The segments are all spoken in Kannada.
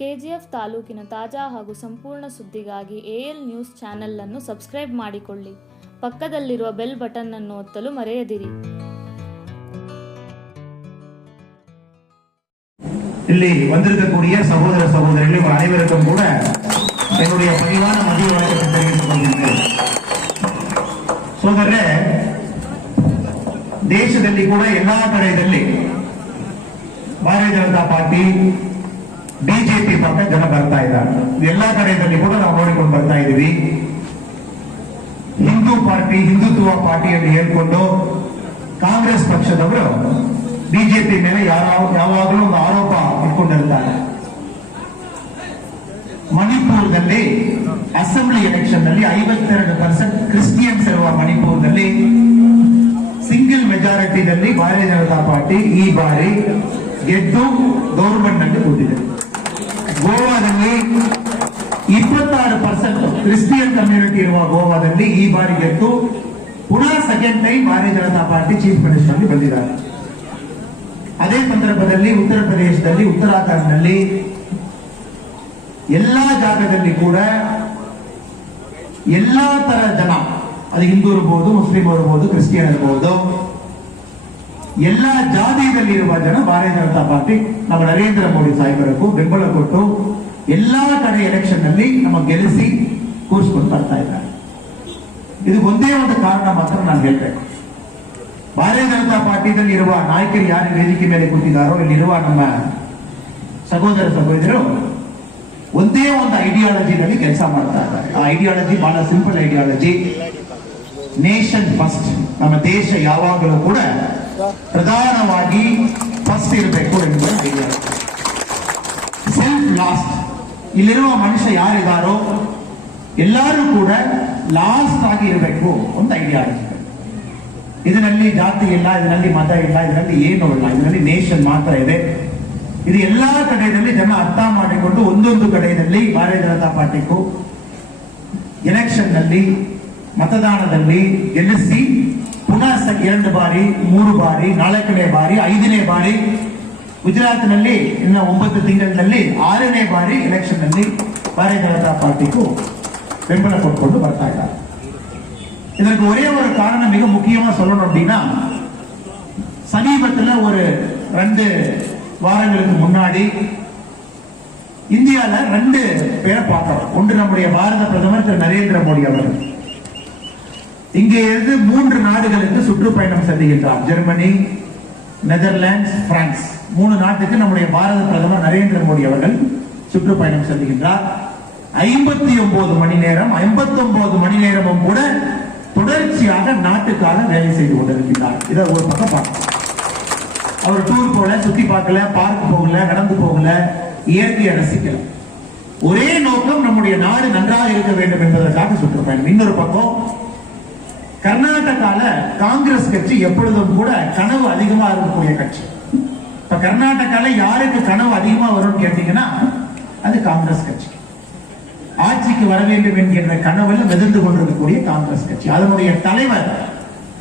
ಕೆಜಿಎಫ್ ತಾಲೂಕಿನ ತಾಜಾ ಹಾಗೂ ಸಂಪೂರ್ಣ ಸುದ್ದಿಗಾಗಿ ಎಎಲ್ ನ್ಯೂಸ್ ಚಾನೆಲ್ ಅನ್ನು ಸಬ್ಸ್ಕ್ರೈಬ್ ಮಾಡಿಕೊಳ್ಳಿ. ಪಕ್ಕದಲ್ಲಿರುವ ಬೆಲ್ ಬಟನ್ ಅನ್ನು ಒತ್ತಲು ಮರೆಯದಿರಿ. ಇಲ್ಲಿ வந்திருக்கக்கூடிய சகோதர சகோதரிகள் அனைவருக்கும் கூட என்னுடைய பணிவான மதிய வணக்கத்தை தெரிவித்துக் கொள்கிறேன். ಸೋದರರೇ, ದೇಶದಲ್ಲಿ ಕೂಡ ಎಲ್ಲಾ ಕಡೆಯಲ್ಲಿ ಭಾರತೀಯ ಜನತಾ ಪಾರ್ಟಿ ಬಿಜೆಪಿ ಪಕ್ಕ ಜನ ಬರ್ತಾ ಇದ್ದಾರೆ. ಎಲ್ಲಾ ಕಡೆಯಲ್ಲಿ ಕೂಡ ನಾವು ನೋಡಿಕೊಂಡು ಬರ್ತಾ ಇದ್ದೀವಿ. ಹಿಂದೂ ಪಾರ್ಟಿ, ಹಿಂದುತ್ವ ಪಾರ್ಟಿಯಲ್ಲಿ ಹೇಳ್ಕೊಂಡು ಕಾಂಗ್ರೆಸ್ ಪಕ್ಷದವರು ಬಿಜೆಪಿ ಮೇಲೆ ಯಾವಾಗಲೂ ಒಂದು ಆರೋಪ ಇಟ್ಕೊಂಡಿರ್ತಾರೆ. ಮಣಿಪುರದಲ್ಲಿ ಅಸೆಂಬ್ಲಿ ಎಲೆಕ್ಷನ್ ನಲ್ಲಿ 52% ಕ್ರಿಸ್ಟಿಯನ್ಸ್ ಇರುವ ಮಣಿಪುರದಲ್ಲಿ ಸಿಂಗಲ್ ಮೆಜಾರಿಟಿಯಲ್ಲಿ ಭಾರತೀಯ ಜನತಾ ಪಾರ್ಟಿ ಈ ಬಾರಿ ಗೆದ್ದು ಗವರ್ಮೆಂಟ್ ನಲ್ಲಿ ಕೂತಿದೆ. ಗೋವಾದಲ್ಲಿ 26% ಕ್ರಿಸ್ಟಿಯನ್ ಕಮ್ಯುನಿಟಿ ಇರುವ ಗೋವಾದಲ್ಲಿ ಈ ಬಾರಿ ಗೆದ್ದು ಪುನಃ ಸೆಕೆಂಡ್ ಟೈಮ್ ಭಾರತೀಯ ಜನತಾ ಪಾರ್ಟಿ ಚೀಫ್ ಮಿನಿಸ್ಟರ್ ಆಗಿ ಬಂದಿದ್ದಾರೆ. ಅದೇ ಸಂದರ್ಭದಲ್ಲಿ ಉತ್ತರ ಪ್ರದೇಶದಲ್ಲಿ, ಉತ್ತರಾಖಂಡ್ನಲ್ಲಿ ಎಲ್ಲಾ ಜಾಗದಲ್ಲಿ ಕೂಡ ಎಲ್ಲಾ ತರ ಜನ, ಅದು ಹಿಂದೂ ಇರಬಹುದು, ಮುಸ್ಲಿಂ ಇರಬಹುದು, ಕ್ರಿಸ್ಟಿಯನ್ ಇರಬಹುದು, ಎಲ್ಲಾ ಜಾತಿಯಲ್ಲಿರುವ ಜನ ಭಾರತೀಯ ಜನತಾ ಪಾರ್ಟಿ ನಮ್ಮ ನರೇಂದ್ರ ಮೋದಿ ಸಾಹೇಬರಿಗೂ ಬೆಂಬಲ ಕೊಟ್ಟು ಎಲ್ಲಾ ಕಡೆ ಎಲೆಕ್ಷನ್ ನಲ್ಲಿ ನಮ್ಮ ಗೆಲ್ಲಿಸಿ ಕೂರಿಸಿಕೊಂಡು ಬರ್ತಾ ಇದ್ದಾರೆ. ಇದು ಒಂದೇ ಒಂದು ಕಾರಣ ಮಾತ್ರ ನಾನು ಹೇಳ್ಬೇಕು. ಭಾರತೀಯ ಜನತಾ ಪಾರ್ಟಿಯಲ್ಲಿ ಇರುವ ನಾಯಕರು ಯಾರು ವೇದಿಕೆ ಮೇಲೆ ಕೂತಿದ್ದಾರೋ, ಇಲ್ಲಿರುವ ನಮ್ಮ ಸಹೋದರ ಸಹೋದರರು ಒಂದೇ ಒಂದು ಐಡಿಯಾಲಜಿನಲ್ಲಿ ಕೆಲಸ ಮಾಡ್ತಾ ಇದ್ದಾರೆ. ಆ ಐಡಿಯಾಲಜಿ ಬಹಳ ಸಿಂಪಲ್ ಐಡಿಯಾಲಜಿ. Nation first. ನಮ್ಮ ದೇಶ ಯಾವಾಗಲೂ ಕೂಡ ಪ್ರಧಾನವಾಗಿ ಫಸ್ಟ್ ಇರಬೇಕು ಎನ್ನುವ ಐಡಿಯಾಲಜಿ. Self last. ಇಲ್ಲಿರುವ ಮನುಷ್ಯ ಯಾರಿದ್ದಾರೋ ಎಲ್ಲರೂ ಕೂಡ ಲಾಸ್ಟ್ ಆಗಿ ಇರಬೇಕು ಅಂತ ಐಡಿಯಾಲಜಿ. ಇದರಲ್ಲಿ ಜಾತಿ ಇಲ್ಲ, ಇದರಲ್ಲಿ ಮತ ಇಲ್ಲ, ಇದರಲ್ಲಿ ಏನು ಇಲ್ಲ, ಇದರಲ್ಲಿ ನೇಷನ್ ಮಾತ್ರ ಇದೆ. ಇದು ಎಲ್ಲಾ ಕಡೆಯಲ್ಲಿ ಜನ ಅರ್ಥ ಮಾಡಿಕೊಂಡು ಒಂದೊಂದು ಕಡೆಯಲ್ಲಿ ಭಾರತೀಯ ಜನತಾ ಪಾರ್ಟಿಗೂ ಎಲೆಕ್ಷನ್ ನಲ್ಲಿ, ಮತದಾನದಲ್ಲಿ ಗೆಲ್ಲಿಸಿ ಪುನಃ 2 ಬಾರಿ, 3 ಬಾರಿ, 4ನೇ ಬಾರಿ, 5ನೇ ಬಾರಿ, ಗುಜರಾತ್ನಲ್ಲಿ ಇನ್ನು 9 ತಿಂಗಳಿನಲ್ಲಿ 6ನೇ ಬಾರಿ ಎಲೆಕ್ಷನ್ ನಲ್ಲಿ ಭಾರತೀಯ ಜನತಾ ಪಾರ್ಟಿಗೂ ಬೆಂಬಲ ಕೊಟ್ಕೊಂಡು ಬರ್ತಾ ಇದ್ದಾರೆ. இதற்கு ஒரே ஒரு காரணம் மிக முக்கியமா சொல்லணும் அப்படின்னா, சமீபத்தில் ஒரு 2 வாரங்களுக்கு முன்னாடி இந்தியால 2 பேரை பார்க்கிறோம். ஒன்று நம்முடைய பாரத பிரதமர் திரு நரேந்திர மோடி அவர்கள் இங்கே இருந்து 3 நாடுகளுக்கு சுற்றுப்பயணம் செல்கின்றார். Germany, Netherlands, France. 3 நாட்டுக்கு நம்முடைய பாரத பிரதமர் நரேந்திர மோடி அவர்கள் சுற்றுப்பயணம் செல்கின்றார். 59 மணி நேரம், 59 மணி நேரமும் கூட தொடர்ச்சியாக நாட்டுக்காக வேலை செய்து கொண்டிருக்கிறார். இதை ஒரு பக்கம் பார்க்க, அவர் டூர் போல, சுத்தி பார்க்கல, பார்க் போகல, நடந்து போகல, இயற்கையை ரசிக்கல. ஒரே நோக்கம், நம்முடைய நாடு நன்றாக இருக்க வேண்டும் என்பதற்காக சுற்றுப்பயணம். இன்னொரு பக்கம் கர்நாடகால காங்கிரஸ் கட்சி எப்பொழுதும் கூட கனவு அதிகமா இருக்கக்கூடிய கட்சி. இப்ப கர்நாடகால யாருக்கு கனவு அதிகமா வரும் கேட்டீங்கன்னா அது காங்கிரஸ் கட்சி. ஆட்சிக்கு வர வேண்டும் என்கின்ற கனவுல மிதந்து கொண்டிருக்கக்கூடிய காங்கிரஸ் கட்சி. அதனுடைய தலைவர்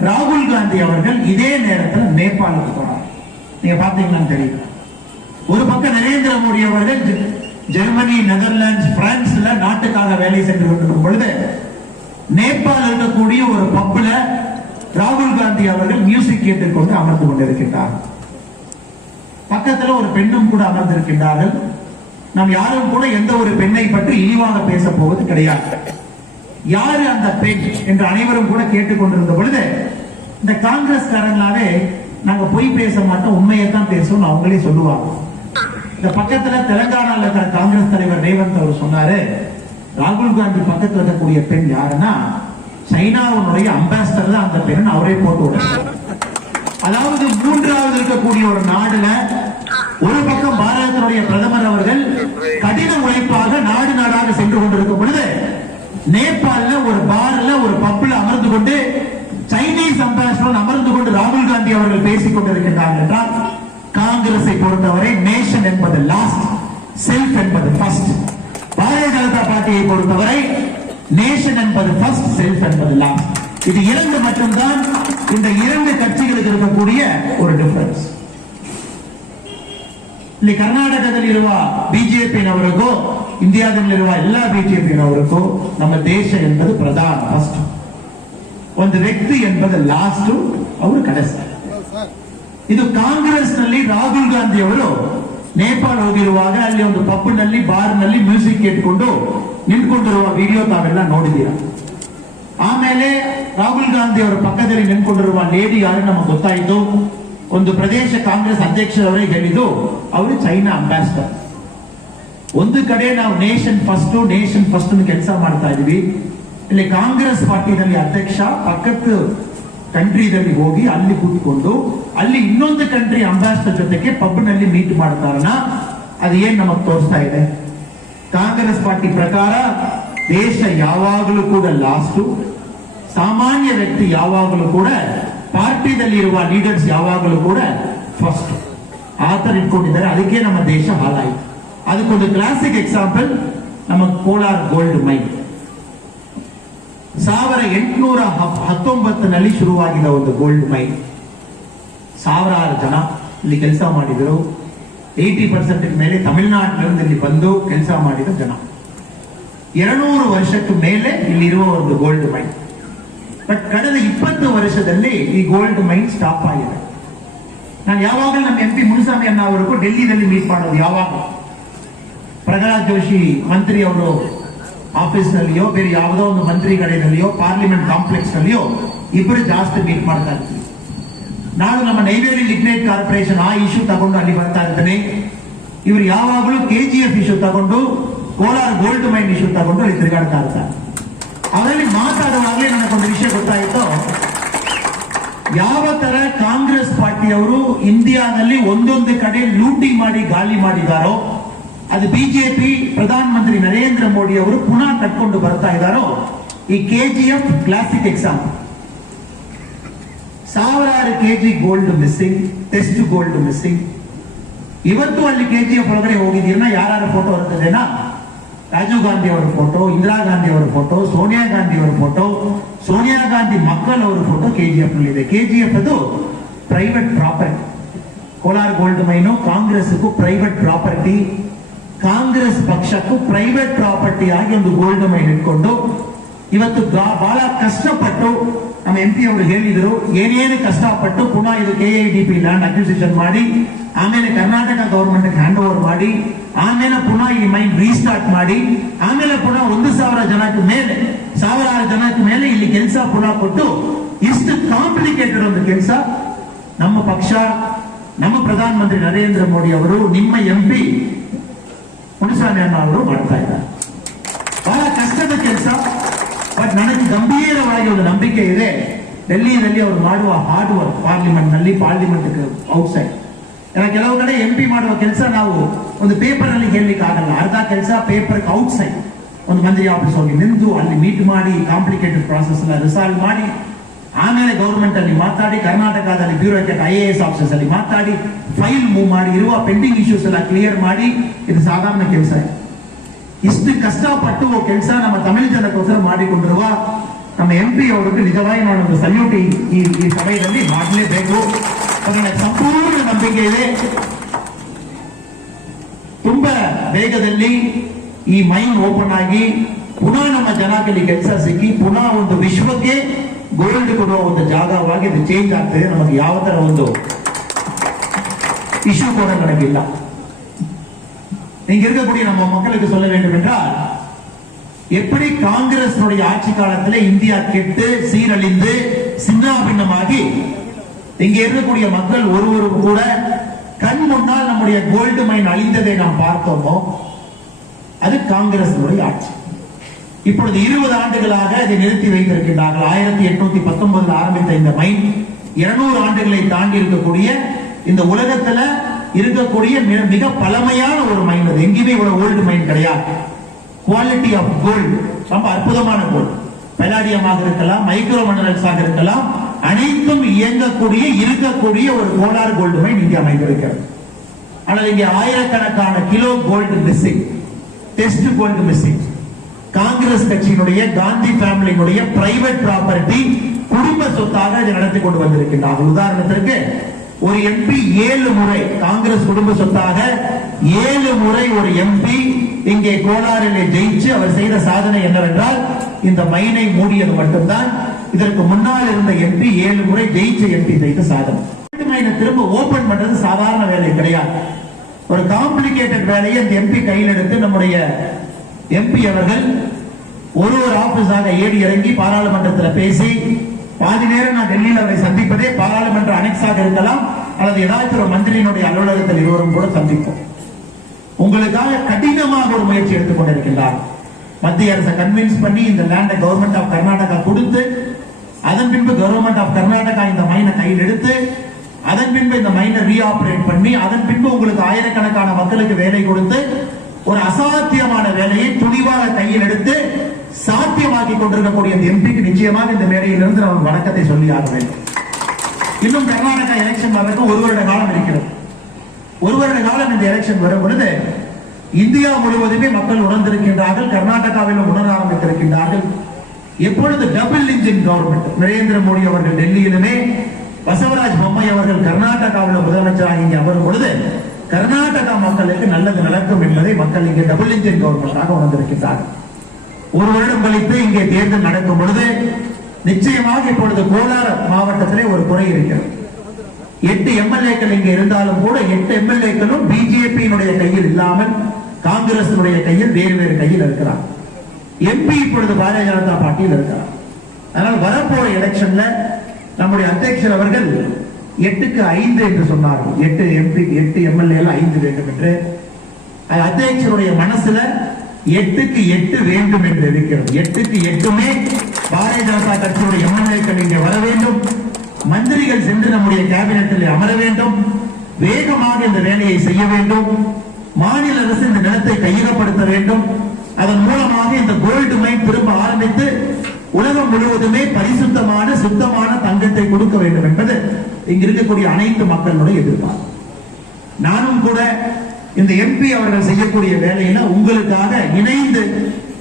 ராகுல் காந்தி அவர்கள் இதே நேரத்தில் நேபாளுக்கு போனார். நீங்க பாத்தீங்கன்னு தெரியும். ஒரு பக்கம் நரேந்திர மோடி அவர்கள் ஜெர்மனி, நெதர்லாண்ட்ஸ், பிரான்ஸ்ல நாட்டுக்காக வேலை சென்று கொண்டிருக்கும் பொழுது நேபாள் இருக்கக்கூடிய ஒரு பப்ல ராகுல் காந்தி அவர்கள் மியூசிக் கேட்டுக்கொண்டு அமர்ந்து கொண்டிருக்கின்றார். பக்கத்துல ஒரு பெண்ணும் கூட அமர்ந்திருக்கின்றார்கள். நாம் யாரும் கூட எந்த ஒரு பெண்ணை பற்றி இழிவாக பேச போவது கிடையாது. யாரு அந்த பெண் என்று அனைவரும் கூட கேட்டுக்கொண்டிருந்த பொழுது இந்த காங்கிரஸ் காரங்களாவே நாங்க பொய் பேச மாட்டோம், உண்மையைத்தான் பேசுவோம் அவங்களே சொல்லுவாங்க. இந்த பக்கத்துல தெலங்கானால இருக்கிற காங்கிரஸ் தலைவர் ரேவந்த் அவர் சொன்னாரு, ராகுல் காந்தி பக்கத்தில் இருக்கக்கூடிய பெண் யாருன்னா சைனாவுடைய அம்பாசிடர் தான் அந்த பெண், அவரே போட்டு விடுறாரு. அதாவது 3வது இருக்கக்கூடிய ஒரு நாடுல ஒரு பக்கம் பாரதத்தினுடைய பிரதமர் அவர்கள் கடின உழைப்பாக நாடு நாடாக சென்று கொண்டிருக்கும் பொழுது நேபாள ஒரு பார்ல, ஒரு பப்ல அமர்ந்து கொண்டு சைனீஸ் அம்பாசிடர் அமர்ந்து கொண்டு ராகுல் காந்தி அவர்கள் பேசிக் கொண்டிருக்கின்றார்கள் என்றால், காங்கிரஸை பொறுத்தவரை நேஷன் என்பது லாஸ்ட், செல்ஃப் என்பது ஃபர்ஸ்ட். பாரதிய ஜனதா பார்ட்டியை பொறுத்தவரை நேஷன் என்பது ஃபர்ஸ்ட், செல்ஃப் என்பது லாஸ்ட். இது 2 மட்டும்தான் இந்த 2 கட்சிகளுக்கு இருக்கக்கூடிய ஒரு டிஃபரன்ஸ். ಇಲ್ಲಿ ಕರ್ನಾಟಕದಲ್ಲಿರುವ ಬಿಜೆಪಿನವರಿಗೂ ಇಂಡಿಯಾದಲ್ಲಿರುವ ಎಲ್ಲ ಬಿಜೆಪಿನವರಿಗೂ ನಮ್ಮ ದೇಶ ಎಂಬುದು ಪ್ರಧಾನ ಫಸ್ಟ್, ಒಂದು ವ್ಯಕ್ತಿ ಎಂಬುದು ಲಾಸ್ಟ್, ಅವರು ಕಡೆಸ್ತಾರೆ. ಇದು ಕಾಂಗ್ರೆಸ್ ನಲ್ಲಿ ರಾಹುಲ್ ಗಾಂಧಿ ಅವರು ನೇಪಾಳ ಹೋಗಿರುವಾಗ ಅಲ್ಲಿ ಒಂದು ಪಬ್ನಲ್ಲಿ ಬಾರ್ನಲ್ಲಿ ಮ್ಯೂಸಿಕ್ ಇಟ್ಕೊಂಡು ನಿಂತ್ಕೊಂಡಿರುವ ವಿಡಿಯೋ ತಾವೆಲ್ಲ ನೋಡಿದ್ದೀರಾ. ಆಮೇಲೆ ರಾಹುಲ್ ಗಾಂಧಿ ಅವರ ಪಕ್ಕದಲ್ಲಿ ನಿಂತ್ಕೊಂಡಿರುವ ಲೇಡಿ ಯಾರು ನಮಗೆ ಗೊತ್ತಾಯಿತು, ಒಂದು ಪ್ರದೇಶ ಕಾಂಗ್ರೆಸ್ ಅಧ್ಯಕ್ಷರವರೇ ಹೇಳಿದ್ದು ಅವರು ಚೈನಾ ಅಂಬಾಸಿಡರ್. ಒಂದು ಕಡೆ ನಾವು ನೇಷನ್ ಫಸ್ಟ್ ಕೆಲಸ ಮಾಡ್ತಾ ಇದೀವಿ, ಇಲ್ಲಿ ಕಾಂಗ್ರೆಸ್ ಪಾರ್ಟಿನಲ್ಲಿ ಅಧ್ಯಕ್ಷ ಪಕ್ಕದ ಕಂಟ್ರಿದಲ್ಲಿ ಹೋಗಿ ಅಲ್ಲಿ ಕೂತ್ಕೊಂಡು ಅಲ್ಲಿ ಇನ್ನೊಂದು ಕಂಟ್ರಿ ಅಂಬಾಸಿಡರ್ ಜೊತೆಗೆ ಪಬ್ನಲ್ಲಿ ಮೀಟ್ ಮಾಡ್ತಾರನ, ಅದು ಏನ್ ನಮಗ್ ತೋರಿಸ್ತಾ ಇದೆ? ಕಾಂಗ್ರೆಸ್ ಪಾರ್ಟಿ ಪ್ರಕಾರ ದೇಶ ಯಾವಾಗಲೂ ಕೂಡ ಲಾಸ್ಟ್, ಸಾಮಾನ್ಯ ವ್ಯಕ್ತಿ ಯಾವಾಗಲೂ ಕೂಡ, ಪಾರ್ಟಿದಲ್ಲಿ ಇರುವ ಲೀಡರ್ಸ್ ಯಾವಾಗಲೂ ಕೂಡ ಫಸ್ಟ್ ಆತರ ಇಟ್ಕೊಂಡಿದ್ದಾರೆ. ಅದಕ್ಕೆ ನಮ್ಮ ದೇಶ ಹಾಳಾಯಿತು. ಅದಕ್ಕೊಂದು ಕ್ಲಾಸಿಕ್ ಎಕ್ಸಾಂಪಲ್ ನಮ್ಮ ಕೋಲಾರ ಗೋಲ್ಡ್ ಮೈನ್ 1819 ಶುರುವಾಗಿದ್ದ ಒಂದು ಗೋಲ್ಡ್ ಮೈನ್. ಸಾವಿರಾರು ಜನ ಇಲ್ಲಿ ಕೆಲಸ ಮಾಡಿದರು. 80% ಮೇಲೆ ತಮಿಳುನಾಡಿನಲ್ಲಿ ಬಂದು ಕೆಲಸ ಮಾಡಿದ ಜನ. 200 ವರ್ಷಕ್ಕೆ ಮೇಲೆ ಇಲ್ಲಿರುವ ಒಂದು ಗೋಲ್ಡ್ ಮೈನ್. ಬಟ್ ಕಳೆದ 20 ವರ್ಷದಲ್ಲಿ ಈ ಗೋಲ್ಡ್ ಮೈನ್ ಸ್ಟಾಪ್ ಆಗಿದೆ. ನಾನು ಯಾವಾಗಲೂ ನಮ್ಮ MP ಮುನಿಸ್ವಾಮಿ ಅನ್ನೋವರೆಗೂ ಡೆಲ್ಲಿಯಲ್ಲಿ ಮೀಟ್ ಮಾಡೋದು. ಯಾವಾಗ ಪ್ರಹ್ಲಾದ್ ಜೋಶಿ ಮಂತ್ರಿ ಅವರು ಆಫೀಸ್ ನಲ್ಲಿಯೋ ಬೇರೆ ಯಾವುದೋ ಒಂದು ಮಂತ್ರಿಗಳಿನಲ್ಲಿಯೋ ಪಾರ್ಲಿಮೆಂಟ್ ಕಾಂಪ್ಲೆಕ್ಸ್ ನಲ್ಲಿಯೋ ಇಬ್ಬರು ಜಾಸ್ತಿ ಮೀಟ್ ಮಾಡ್ತಾ ಇರ್ತೀವಿ. ನಾನು ನಮ್ಮ ನೈವೇಲಿ ಲಿಗ್ನೈಟ್ ಕಾರ್ಪೊರೇಷನ್ ಆ ಇಶ್ಯೂ ತಗೊಂಡು ಅಲ್ಲಿ ಬರ್ತಾ ಇರ್ತೇನೆ. ಇವರು ಯಾವಾಗಲೂ KGF ಇಶ್ಯೂ ತಗೊಂಡು, ಕೋಲಾರ ಗೋಲ್ಡ್ ಮೈನ್ ಇಶ್ಯೂ ತಗೊಂಡು ಅಲ್ಲಿ ತಿರುಗಾಡ್ತಾ ಇರ್ತಾರೆ. ಅವರಲ್ಲಿ ಮಾತಾಡುವಾಗಲೇ ನನಗೊಂದು ವಿಷಯ ಗೊತ್ತಾಯಿತು, ಯಾವ ತರ ಕಾಂಗ್ರೆಸ್ ಪಾರ್ಟಿಯವರು ಇಂಡಿಯಾದಲ್ಲಿ ಒಂದೊಂದು ಕಡೆ ಲೂಟಿ ಮಾಡಿ ಗಾಲಿ ಮಾಡಿದಾರೋ, ಅದು ಬಿಜೆಪಿ ಪ್ರಧಾನಮಂತ್ರಿ ನರೇಂದ್ರ ಮೋದಿ ಅವರು ಪುನಃ ಕಟ್ಕೊಂಡು ಬರ್ತಾ ಇದ್ದಾರೋ, ಈ KGF ಕ್ಲಾಸಿಕ್ ಎಕ್ಸಾಂಪಲ್. ಸಾವಿರಾರು kg gold missing, test gold missing. ಇವತ್ತು ಅಲ್ಲಿ KGF ಒಳಗಡೆ ಹೋಗಿದ್ದೀರನ್ನ ಯಾರು ಫೋಟೋ ಇರ್ತದೇನಾ? ರಾಜೀವ್ ಗಾಂಧಿ ಅವರ ಫೋಟೋ, ಇಂದಿರಾ ಗಾಂಧಿ ಅವರ ಫೋಟೋ, ಸೋನಿಯಾ ಗಾಂಧಿ ಅವರ ಫೋಟೋ, ಸೋನಿಯಾ ಗಾಂಧಿ ಮಕ್ಕಳವರ ಫೋಟೋ KGF ನಲ್ಲಿದೆ. KGF ಅದು private property. Kolar gold mine ಕಾಂಗ್ರೆಸ್ಗೂ ಪ್ರೈವೇಟ್ ಪ್ರಾಪರ್ಟಿ, ಕಾಂಗ್ರೆಸ್ ಪಕ್ಷಕ್ಕೂ ಪ್ರೈವೇಟ್ ಪ್ರಾಪರ್ಟಿ ಆಗಿ ಒಂದು ಗೋಲ್ಡ್ ಮೈನ್ ಇಟ್ಕೊಂಡು ಇವತ್ತು ಬಹಳ ಕಷ್ಟಪಟ್ಟು ನಮ್ಮ MP ಅವರು ಹೇಳಿದರು, ಏನೇನು ಕಷ್ಟಪಟ್ಟು ಪುನಃ ಇದು KIDP ಲ್ಯಾಂಡ್ ಅಕ್ವಿಸಿಷನ್ ಮಾಡಿ, ಆಮೇಲೆ ಕರ್ನಾಟಕ ಗವರ್ಮೆಂಟ್ ಹ್ಯಾಂಡ್ ಓವರ್ ಮಾಡಿ, ಆಮೇಲೆ ಪುನಃ ಈ ಮೈನ್ ರೀಸ್ಟಾರ್ಟ್ ಮಾಡಿ, ಆಮೇಲೆ ಪುನಃ 1,000 ಜನಕ್ಕೆ ಮೇಲೆ, ಸಾವಿರಾರು ಜನಕ್ಕೆ ಮೇಲೆ ಇಲ್ಲಿ ಕೆಲಸ ಪುನಃ ಕೊಟ್ಟು, ಇಷ್ಟು ಕಾಂಪ್ಲಿಕೇಟೆಡ್ ಒಂದು ಕೆಲಸ ನಮ್ಮ ಪಕ್ಷ, ನಮ್ಮ ಪ್ರಧಾನಮಂತ್ರಿ ನರೇಂದ್ರ ಮೋದಿ ಅವರು, ನಿಮ್ಮ MP ಮುನಿಸ್ವಾಮಿ ಅವರು ಮಾಡ್ತಾ ಇದ್ದಾರೆ. ಬಹಳ ಕಷ್ಟದ ಕೆಲಸ. ಬಟ್ ನನಗೆ ಗಂಭೀರವಾಗಿ ಒಂದು ನಂಬಿಕೆ ಇದೆ, ಡೆಲ್ಲಿಯಲ್ಲಿ ಅವರು ಮಾಡುವ ಹಾರ್ಡ್ ವರ್ಕ್, ಪಾರ್ಲಿಮೆಂಟ್ ಔಟ್ಸೈಡ್. ಕೆಲವು ಕಡೆ MP ಮಾಡುವ ಕೆಲಸ ನಾವು ಒಂದು ಪೇಪರ್ ಅಲ್ಲಿ ಹೇಳಲಿಕ್ಕೆ ಆಗಲ್ಲ. ಅರ್ಧ ಕೆಲಸ ಪೇಪರ್ ಔಟ್ಸೈಡ್, ಒಂದು ಮಂತ್ರಿ ಆಫೀಸ್ ಹೋಗಿ ನಿಂತು ಅಲ್ಲಿ ಮೀಟ್ ಮಾಡಿ, ಕಾಂಪ್ಲಿಕೇಟೆಡ್ ಪ್ರಾಸೆಸ್ ಎಲ್ಲ ರಿಸಾಲ್ವ್ ಮಾಡಿ, ಆಮೇಲೆ ಗವರ್ಮೆಂಟ್ ಅಲ್ಲಿ ಮಾತಾಡಿ, ಕರ್ನಾಟಕದಲ್ಲಿ ಬ್ಯೂರೋಕ್ರಾಟ್ IAS ಆಫೀಸರ್ಸ್ ಅಲ್ಲಿ ಮಾತಾಡಿ, ಫೈಲ್ ಮೂವ್ ಮಾಡಿ, ಇರುವ ಪೆಂಡಿಂಗ್ ಇಶ್ಯೂಸ್ ಎಲ್ಲ ಕ್ಲಿಯರ್ ಮಾಡಿ, ಇದು ಸಾಧಾರಣ ಕೆಲಸ. ಇಷ್ಟು ಕಷ್ಟಪಟ್ಟು ಕೆಲಸ ನಮ್ಮ ತಮಿಳು ಜನಕ್ಕೋಸ್ಕರ ಮಾಡಿಕೊಂಡಿರುವ ನಮ್ಮ MP ಅವರಿಗೆ ನಿಜವಾಗಿ ನಾನೊಂದು ಸಲ್ಯೂಟ್ ಈ ಸಮಯದಲ್ಲಿ ಮಾಡಲೇಬೇಕು. ನನಗೆ ಸಂಪೂರ್ಣ ನಂಬಿಕೆ ಇದೆ, ತುಂಬಾ ವೇಗದಲ್ಲಿ ಈ ಮೈನ್ ಓಪನ್ ಆಗಿ ಪುನಃ ನಮ್ಮ ಜನಕ್ಕೆ ಕೆಲಸ ಸಿಕ್ಕಿ ಪುನಃ ಒಂದು ವಿಶ್ವಕ್ಕೆ ಗೋಲ್ಡ್ ಕೊಡುವ ಒಂದು ಜಾಗವಾಗಿ ಇದು ಚೇಂಜ್ ಆಗ್ತದೆ. ನಮಗೆ ಯಾವ ತರ ಒಂದು இஷ்யூ கூட நடக்கல. இங்க இருக்கக்கூடிய நம்ம மக்களுக்கு சொல்ல வேண்டும் என்றால், எப்படி காங்கிரஸ் ஆட்சி காலத்தில் இந்தியா கெட்டு சீரழிந்து சின்னாபின்னமாகி இங்க இருக்கக்கூடிய மக்கள் ஒருவரும் கூட கண் முன்னால் நம்முடைய கோல்டு மைன் அழிந்ததை நாம் பார்த்தோமோ, அது காங்கிரஸ் ஆட்சி. இப்பொழுது 20 ஆண்டுகளாக இதை நிறுத்தி வைத்திருக்கின்றார்கள். 1819 ஆரம்பித்த இந்த மைன் 200 ஆண்டுகளை தாண்டி இருக்கக்கூடிய இந்த உலகத்துல இருக்கக்கூடிய மிக பழமையான ஒரு மைன். அது எங்கேயுமே இவ்வளவு ஓல்டு மைன் கிடையாது. குவாலிட்டி ஆஃப் கோல்டு ரொம்ப அற்புதமான கோல்டு. பெலாடியமாக இருக்கலாம், மைக்ரோ மினரல்ஸாக இருக்கலாம், அனைத்தும் இயங்கக்கூடிய இருக்கக்கூடிய ஒரு கோலார் கோல்டு மைன் இங்கே அமைந்திருக்கிறது. ஆனால் இங்கே ஆயிரக்கணக்கான kilo gold missing, test gold missing. Congress கட்சியினுடைய, காந்தி ஃபேமிலியினுடைய பிரைவேட் ப்ராப்பர்ட்டி, குடும்ப சொத்தாக இதை நடத்தி கொண்டு வந்திருக்கின்றார்கள். உதாரணத்திற்கு ஒரு எம்பி 7 முறை காங்கிரஸ் குடும்ப சொத்தாக 7 முறை ஒரு எம்பி இங்கே கோலாரிலே ஜெயிச்சு அவர் செய்த சாதனை என்னவென்றால் இந்த மைனை மூடியது மட்டும்தான். இதற்கு முன்னால் இருந்த எம்பி 7 முறை ஜெயிச்ச எம்பி செய்த சாதனை. மைனை திரும்ப ஓபன் பண்றது சாதாரண வேலை கிடையாது. ஒரு காம்ப்ளிகேட்டட் வேலையை இந்த எம்பி கையில் எடுத்து நம்முடைய எம்பி அவர்கள் ஒரு ஆபீஸாக ஏறி இறங்கி பாராளுமன்றத்தில் பேசி பாதி நேரம் நான் டெல்லியில் அவரை சந்திப்பதே பாராளுமன்ற அனெக்ஸாக இருக்கலாம் அல்லது ஏதாச்சும் ஒரு மந்திரியினுடைய அலுவலகத்தில் இருவரும் கூட சந்திப்போம். உங்களுக்காக கடினமாக ஒரு முயற்சி எடுத்துக் கொண்டிருக்கின்றார். மத்திய அரசை கன்வின்ஸ் பண்ணி இந்த லேண்டை கவர்மெண்ட் ஆஃப் கர்நாடகா கொடுத்து அதன் பின்பு கவர்மெண்ட் ஆஃப் கர்நாடகா இந்த மைனை கையில் எடுத்து அதன் பின்பு இந்த மைனை ரீஆபரேட் பண்ணி அதன் பின்பு உங்களுக்கு ஆயிரக்கணக்கான மக்களுக்கு வேலை கொடுத்து ஒரு அசாத்தியமான வேலையை துணிவாக கையில் எடுத்து சாத்தியமாக்கி கொண்டிருக்கக்கூடிய இந்த எம்பிக்கு நிச்சயமாக இந்த மேடையிலிருந்து நான் வணக்கத்தை சொல்லி ஆக வேண்டும். இன்னும் கர்நாடகா எலெக்ஷன் வரைக்கும் 1 வருட காலம் இருக்கிறது. 1 வருட காலம் இந்த எலெக்ஷன் வரும் பொழுது இந்தியா முழுவதுமே மக்கள் உணர்ந்திருக்கின்றார்கள், கர்நாடகாவிலும் உணர ஆரம்பித்திருக்கின்றார்கள். எப்பொழுது double engine government Narendra Modi அவர்கள் டெல்லியிலுமே பசவராஜ் பொம்மை அவர்கள் கர்நாடகாவில் முதலமைச்சராக இங்கே அமரும் பொழுது கர்நாடகா மக்களுக்கு நல்லது நடக்கும் என்பதை மக்கள் இங்கே டபுள் இன்ஜின் கவர்மெண்டாக உணர்ந்திருக்கின்றார்கள். 1 வருடம் கழித்து இங்கே தேர்தல் நடக்கும் பொழுது நிச்சயமாக இப்பொழுது கோலார் மாவட்டத்திலே ஒரு குறை இருக்கிறது. 8 எம்எல்ஏக்கள் இங்கே இருந்தாலும் கூட 8 எம்எல்ஏக்களும் பிஜேபியினுடைய கையில் இல்லாமல் காங்கிரசினுடைய கையில் வேறு கையில் இருக்கிறார். எம்பி இப்பொழுது பாரதிய ஜனதா பார்ட்டியில் இருக்கிறார். அதனால் வரப்போற எலெக்ஷன்ல நம்முடைய அத்தியட்சர் அவர்கள் 8க்கு 5 என்று சொன்னார்கள். 8 எம்பி 8 எம்எல்ஏ 5 வேண்டும் என்று அத்தியட்சருடைய மனசுல 8க்கு 8 வேண்டும் என்று இருக்கிறது. 8க்கு 8மே பாரதிய ஜனதா கட்சியுடைய எம்எல்ஏக்கள் இங்கே வர வேண்டும். மந்திரிகள் சென்று நம்முடைய கேபினெட்டில் அமர வேண்டும். வேகமாக இந்த வேலையை செய்ய வேண்டும். மாநில அரசு இந்த நிலத்தை கையகப்படுத்த வேண்டும். அதன் மூலமாக இந்த கோல்டு மைன் திரும்ப ஆரம்பித்து உலகம் முழுவதுமே பரிசுத்தமான சுத்தமான தங்கத்தை கொடுக்க வேண்டும் என்பது இங்க இருக்கக்கூடிய அனைத்து மக்களுடைய எதிர்பார்ப்பு. நானும் கூட இந்த எம்பி அவர்கள் செய்யக்கூடிய வேலையில உங்களுக்காக இணைந்து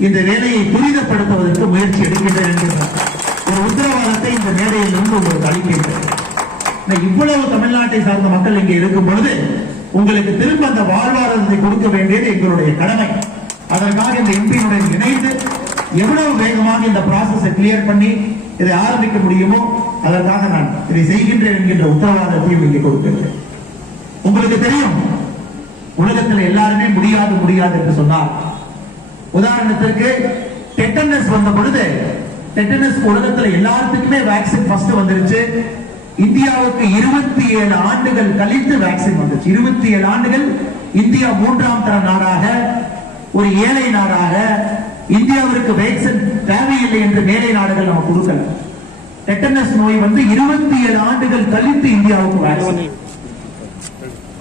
இந்த வேலையை துரிதப்படுத்துவதற்கு முயற்சி எடுக்கின்றேன் என்கிற ஒரு உத்தரவாதத்தை இந்த மேடையில் இருந்து உங்களுக்கு அளிக்கின்றேன். இவ்வளவு தமிழ்நாட்டை சார்ந்த மக்கள் இங்கே இருக்கும் பொழுது உங்களுக்கு திரும்ப அந்த வாழ்வாதாரத்தை கொடுக்க வேண்டியது எங்களுடைய கடமை. அதற்காக இந்த எம்பியுடன் இணைந்து எவ்வளவு வேகமாக இந்த ப்ராசஸை கிளியர் பண்ணி இதை ஆரம்பிக்க முடியுமோ அதற்காக நான் இதை செய்கின்றேன் என்கின்ற உத்தரவாதத்தையும் இங்கே கொடுக்கின்றேன். உங்களுக்கு தெரியும், உலகத்தில் எல்லாருமே முடியாது என்று சொன்னார். உதாரணத்திற்கு டெட்டனஸ் வந்த பொழுது டெட்டனஸ் உலகத்தில் எல்லாத்துக்குமே வேக்சின் ஃபர்ஸ்ட் வந்துருச்சு. இந்தியாவுக்கு 27 ஆண்டுகள் கழித்து வேக்சின் வந்துச்சு. 27 ஆண்டுகள் இந்தியா 3ஆம் தர நாடாக, ஒரு ஏழை நாடாக, இந்தியாவிற்கு வேக்சின் தேவையில்லை என்று மேலை நாடுகள் நம்ம கொடுக்கல. டெட்டனஸ் நோய் வந்து 27 ஆண்டுகள் கழித்து இந்தியாவுக்கு வேக்சின்.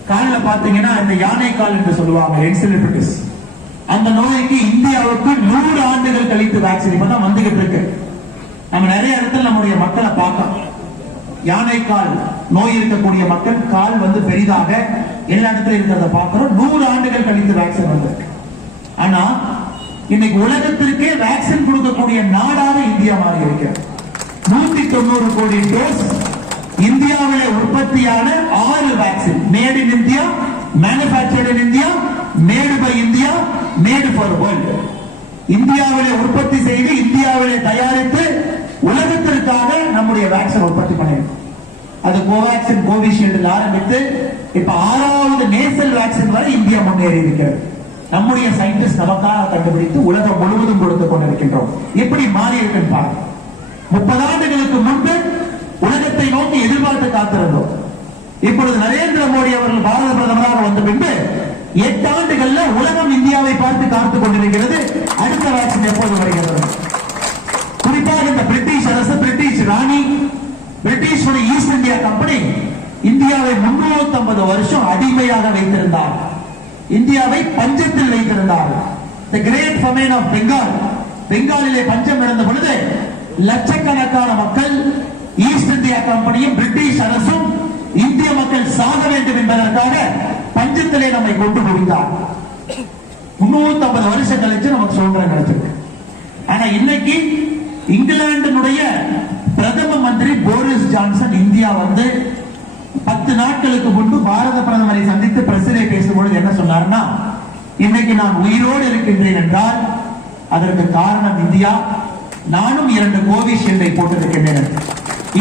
காலில் பாத்தீங்கன்னா இந்த யானை கால் என்று சொல்லுவாங்க, என்செலிபிட்டிஸ், அந்த நோய்க்கு இந்தியாவுக்கு 100 ஆண்டுகள் கழித்து வேக்சின் இப்பதான் வந்துகிட்டு இருக்கு. நம்ம நிறைய இடத்துல நம்முடைய மக்களை பார்க்கலாம், யானைக்கால் நோய் இருக்கக்கூடிய மக்கள் கால் வந்து பெரிதாக எல்லா இடத்துல இருக்கிறத பார்க்கிறோம். 100 ஆண்டுகள் கழித்து வேக்சின் வந்திருக்கு. ஆனா இன்னைக்கு உலகத்திற்கே வேக்சின் கொடுக்கக்கூடிய நாடாக இந்தியா மாறி இருக்கிறது. 190 கோடி டோஸ் இந்தியாவிலே உற்பத்தியான 6 vaccine, made in India, manufactured in India, made by India, made for world. இந்தியாவிலே உற்பத்தி செய்து இந்தியாவிலே தயாரித்து உலகத்திற்காக நம்முடைய வேக்சின் உற்பத்தி பண்ணிருக்கோம். அது கோவேக்சின், கோவிஷீல்டு ஆரம்பித்து இப்ப 6வது நேசல் வேக்சின் வரை இந்தியா முன்னேறி இருக்கிறது. நம்முடைய சயின்டிஸ்ட் நமக்காக கண்டுபிடித்து உலகம் முழுவதும் கொடுத்துக் கொண்டிருக்கின்றோம். எப்படி மாறி இருக்குன்னு பாருங்க. 30 ஆண்டுகளுக்கு முன்பு உலகத்தை நோக்கி எதிர்பார்த்து காத்திருந்தோம். இப்பொழுது நரேந்திர மோடி அவர்கள் பாரத பிரதமராக வந்த பின்பு 8 ஆண்டுகள்ல உலகம் இந்தியாவை பார்த்து காத்துக் கொண்டிருக்கிறது. அடுத்த வேக்சின் எப்போது வருகிறது? குறிப்பாக இந்த பிரிட்டிஷ் அரசு, பிரிட்டிஷ் ராணி, பிரிட்டிஷ் ஈஸ்ட் இந்தியா கம்பெனி இந்தியாவை 350 வருஷம் அடிமையாக வைத்திருந்தார். இந்தியாவை பஞ்சத்தில் வைத்திருந்தார். The Great Famine of Bengal, பெங்காலிலே பஞ்சம் இருந்த பொழுது லட்சக்கணக்கான மக்கள் ஈஸ்ட் இந்தியா கம்பெனியும் பிரிட்டிஷ் அரசும் இந்திய மக்கள் சாக வேண்டும் என்பதற்காக பஞ்சத்திலே நம்மை கொண்டு முடிந்தார். 350 வருஷம் கழிச்சு நமக்கு சுதந்திரம் கிடைச்சிருக்கு. ஆனா இன்னைக்கு இங்கிலாந்தினுடைய பிரதம மந்திரி போரிஸ் ஜான்சன் இந்தியா வந்து 10 10 நாட்களுக்கு முன்பு பாரத பிரதமரை சந்தித்து பிரசிலே பேசும்பொழுது என்ன சொன்னார்னா, இன்னைக்கு நான் உயிரோடு இருக்கின்றேன் என்றால் அதற்கு காரணம் இந்தியா. நானும் 2 கோவிஷீல்டை போட்டிருக்கின்றேன்.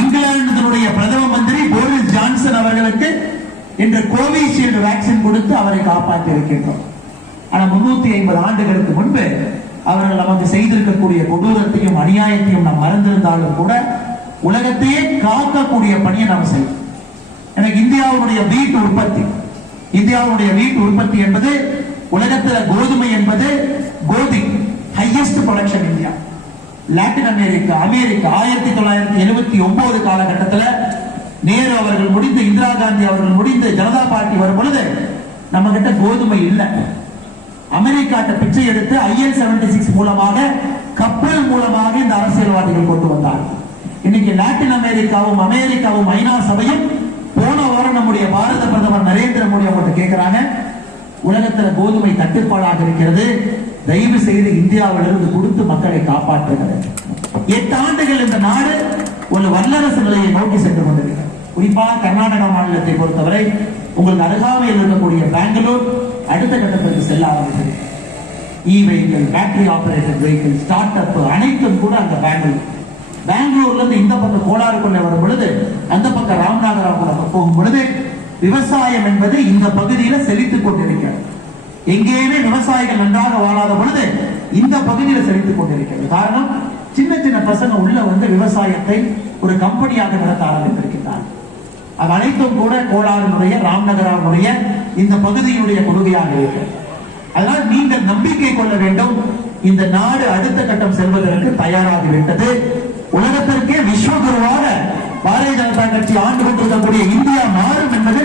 இங்கிலாந்தினுடைய பிரதம மந்திரி போரிஸ் ஜான்சன் அவர்களுக்கு இன்று கோவிஷீல்டு வேக்சின் கொடுத்து அவரை காப்பாற்றி இருக்கின்றோம். ஆனா 350 ஆண்டுகளுக்கு முன்பு அவர்கள் நமக்கு செய்திருக்கக்கூடிய கொடூரத்தையும் அநியாயத்தையும் நாம் மறந்திருந்தாலும் கூட உலகத்தையே காக்கக்கூடிய பணியை நாம் செய்யும். எனக்கு இந்தியாவுடைய வீட்டு உற்பத்தி என்பது உலகத்தில் கோதுமை என்பது கோதி highest production India. Latin America 1979 காலகட்டத்தில் நேரு அவர்கள் முடிந்து, இந்திரா காந்தி அவர்கள் முடிந்து, ஜனதா பார்ட்டி வரும் பொழுது நம்ம கிட்ட கோதுமை இல்லை. அமெரிக்காட்ட பிச்சை எடுத்து IL-76 மூலமாக, கப்பல் மூலமாக இந்த அரசியல்வாதிகள் கொண்டு வந்தார். இன்னைக்கு லாட்டின் அமெரிக்காவும் ஐநா சபையும் போன வாரம் நம்முடைய பாரத பிரதமர் நரேந்திர மோடி அவர்கள் கேட்கிறாங்க, உலகத்துல கோதுமை தட்டுப்பாடாக இருக்கிறது, தயவு செய்து இந்தியாவிலிருந்து கொடுத்து மக்களை காப்பாற்றுகிறது. 8 ஆண்டுகள் இந்த நாடு ஒரு வல்லரசு நிலையை நோக்கி சென்று கொண்டிருக்கிறது. குறிப்பாக கர்நாடகா மாநிலத்தை பொறுத்தவரை உங்களுக்கு அருகாமையில் இருக்கக்கூடிய பெங்களூர் அடுத்த கட்டத்திற்கு செல்ல ஆரம்பித்தது. Vehicle, battery operated vehicle, start up அனைத்தும் கூட அந்த பெங்களூர்ல இருந்து இந்த பக்கம் கோலாருக்குள்ளே வரும் பொழுது, அந்த பக்கம் ராமநாதபுரம் போகும் பொழுது விவசாயம் என்பது இந்த பகுதியில செழித்துக் கொண்டிருக்கிறது. எங்கேயுமே விவசாயிகள் நன்றாக வாழாத பொழுது இந்த பகுதியில் செழித்துக் கொண்டிருக்கிறது. காரணம், சின்ன சின்ன பசங்க உள்ள வந்து விவசாயத்தை ஒரு கம்பெனியாக நடத்த ஆரம்பித்திருக்கிறார்கள். அது அனைத்தும் கூட கோலாறுடைய, ராம்நகராவுடைய இந்த பகுதியினுடைய கொள்கையாக இருக்கிறது. அதனால் நீங்கள் நம்பிக்கை கொள்ள வேண்டும், இந்த நாடு அடுத்த கட்டம் செல்வதற்கு தயாராகிவிட்டது. உலகத்திற்கே விஸ்வகுருவாக பாரதிய ஜனதா கட்சி ஆண்டு கொண்டிருக்கக்கூடிய இந்தியா மாறும் என்பது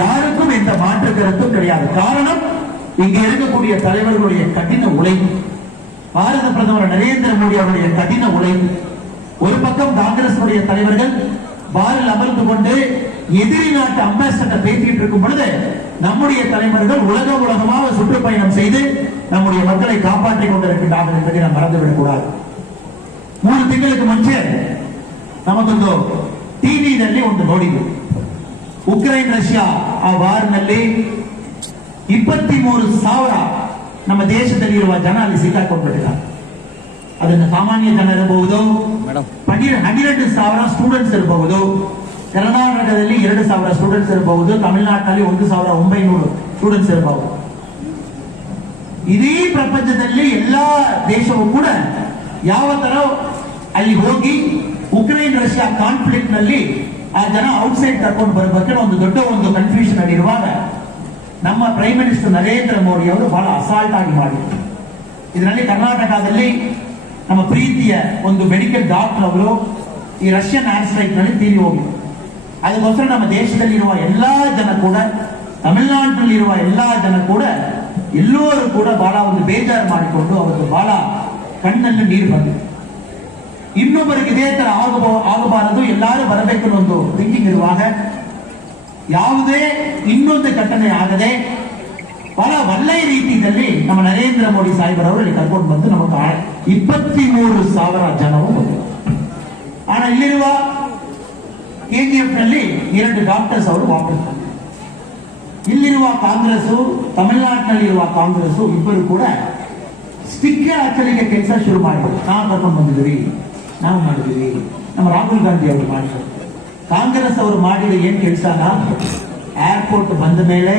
யாருக்கும் எந்த மாற்று கருத்தும் கிடையாது. காரணம், இங்கே இருக்கக்கூடிய தலைவர்களுடைய கடின உழைப்பு, பாரத பிரதமர் நரேந்திர மோடி அவருடைய கடின உழைப்பு. ஒரு பக்கம் காங்கிரஸ் தலைவர்கள் பாரில் அமர்ந்து கொண்டு எதிரி நாட்டு அம்பாசிடர் பேசிட்டு இருக்கும் பொழுது நம்முடைய தலைவர்கள் உலகமாக சுற்றுப்பயணம் செய்து நம்முடைய மக்களை காப்பாற்றிக் கொண்டிருக்கின்றார்கள் என்பதை நாம் மறந்துவிடக் கூடாது. 3 ತಿಂಗಳಿಗೆ ಮುಂಚೆ ನಮಗೊಂದು ಟಿವಿನಲ್ಲಿ ಒಂದು ನೋಡಿದ್ವಿ. ಉಕ್ರೇನ್ ರಷ್ಯಾ ಆ ವಾರ್ನಲ್ಲಿ 23,000 ನಮ್ಮ ದೇಶದಲ್ಲಿರುವ ಜನ ಅಲ್ಲಿ ಸಿಕ್ಕಾಕೊಂಡ್ಬಿಟ್ಟಿದ್ದಾರೆ. ಅದನ್ನು ಸಾಮಾನ್ಯ ಜನ ಇರಬಹುದು, 12,000 ಸ್ಟೂಡೆಂಟ್ಸ್ ಇರಬಹುದು, ಕರ್ನಾಟಕದಲ್ಲಿ 2,000 ಸ್ಟೂಡೆಂಟ್ಸ್ ಇರಬಹುದು, ತಮಿಳುನಾಡಿನಲ್ಲಿ 1,900 ಸ್ಟೂಡೆಂಟ್ಸ್ ಇರಬಹುದು. ಇಡೀ ಪ್ರಪಂಚದಲ್ಲಿ ಎಲ್ಲಾ ದೇಶವೂ ಕೂಡ ಯಾವ ತರ ಅಲ್ಲಿ ಹೋಗಿ ಉಕ್ರೇನ್ ರಷ್ಯಾ ಕಾನ್ಫ್ಲಿಕ್ಟ್ ನಲ್ಲಿ ಆ ಜನ ಔಟ್ಸೈಡ್ ಕರ್ಕೊಂಡು ಬರಬೇಕಾದ್ರೆ ಒಂದು ದೊಡ್ಡ ಕನ್ಫ್ಯೂಷನ್ ಆಗಿರುವಾಗ ನಮ್ಮ ಪ್ರೈಮ್ ಮಿನಿಸ್ಟರ್ ನರೇಂದ್ರ ಮೋದಿ ಅವರು ಬಹಳ ಅಸಾಲ್ಟ್ ಆಗಿ ಮಾಡಿದ್ರು. ಇದರಲ್ಲಿ ಕರ್ನಾಟಕದಲ್ಲಿ ನಮ್ಮ ಪ್ರೀತಿಯ ಒಂದು ಮೆಡಿಕಲ್ ಡಾಕ್ಟರ್ ಅವರು ಈ ರಷ್ಯನ್ ಏರ್ ಸ್ಟ್ರೈಕ್ ನಲ್ಲಿ ತೀರಿ ಹೋಗಿದ್ರು. ಅದಕ್ಕೋಸ್ಕರ ನಮ್ಮ ದೇಶದಲ್ಲಿರುವ ಎಲ್ಲಾ ಜನ ಕೂಡ, ತಮಿಳುನಾಡಿನಲ್ಲಿರುವ ಎಲ್ಲಾ ಜನ ಕೂಡ ಎಲ್ಲರೂ ಕೂಡ ಬಹಳ ಬೇಜಾರು ಮಾಡಿಕೊಂಡು ಅವರಿಗೆ ಬಹಳ ಕಣ್ಣಲ್ಲಿ ನೀರು ಬಂದಿದೆ. ಇನ್ನೊಬ್ಬರಿಗೆ ಇದೇ ತರ ಆಗಬಾರದು, ಎಲ್ಲರೂ ಬರಬೇಕು ಅನ್ನೋ ಒಂದು ಥಿಂಕಿಂಗ್ ಇರುವಾಗ ಯಾವುದೇ ಇನ್ನೊಂದು ಘಟನೆ ಆಗದೆ ಬಹಳ ಒಳ್ಳೆಯ ರೀತಿಯಲ್ಲಿ ನಮ್ಮ ನರೇಂದ್ರ ಮೋದಿ ಸಾಹೇಬರವರು ಕರ್ಕೊಂಡು ಬಂದು ನಮಗೆ 23,000 ಜನವು ಬಂದರು. ಆಗ ಇಲ್ಲಿರುವ KGF ನಲ್ಲಿ 2 ಡಾಕ್ಟರ್ಸ್ ಅವರು ವಾಪಸ್ ಬಂದರು. ಇಲ್ಲಿರುವ ಕಾಂಗ್ರೆಸ್, ತಮಿಳುನಾಡಿನಲ್ಲಿರುವ ಕಾಂಗ್ರೆಸ್ ಇಬ್ಬರು ಕೂಡ ಸ್ಟಿಕ್ಕರ್ ಹಚ್ಚಲಿಕ್ಕೆ ಕೆಲಸ ಶುರು ಮಾಡಿದ್ರು. ನಾವು ಕರ್ಕೊಂಡು ಬಂದಿದ್ದೀವಿ, ನಾವು ಮಾಡಿದ್ದೀವಿ, ನಮ್ಮ ರಾಹುಲ್ ಗಾಂಧಿ ಅವರು ಮಾಡಿದ್ರು. ಕಾಂಗ್ರೆಸ್ ಅವರು ಮಾಡಿದ ಏನ್ ಕೆಲಸನ, ಏರ್ಪೋರ್ಟ್ ಬಂದ ಮೇಲೆ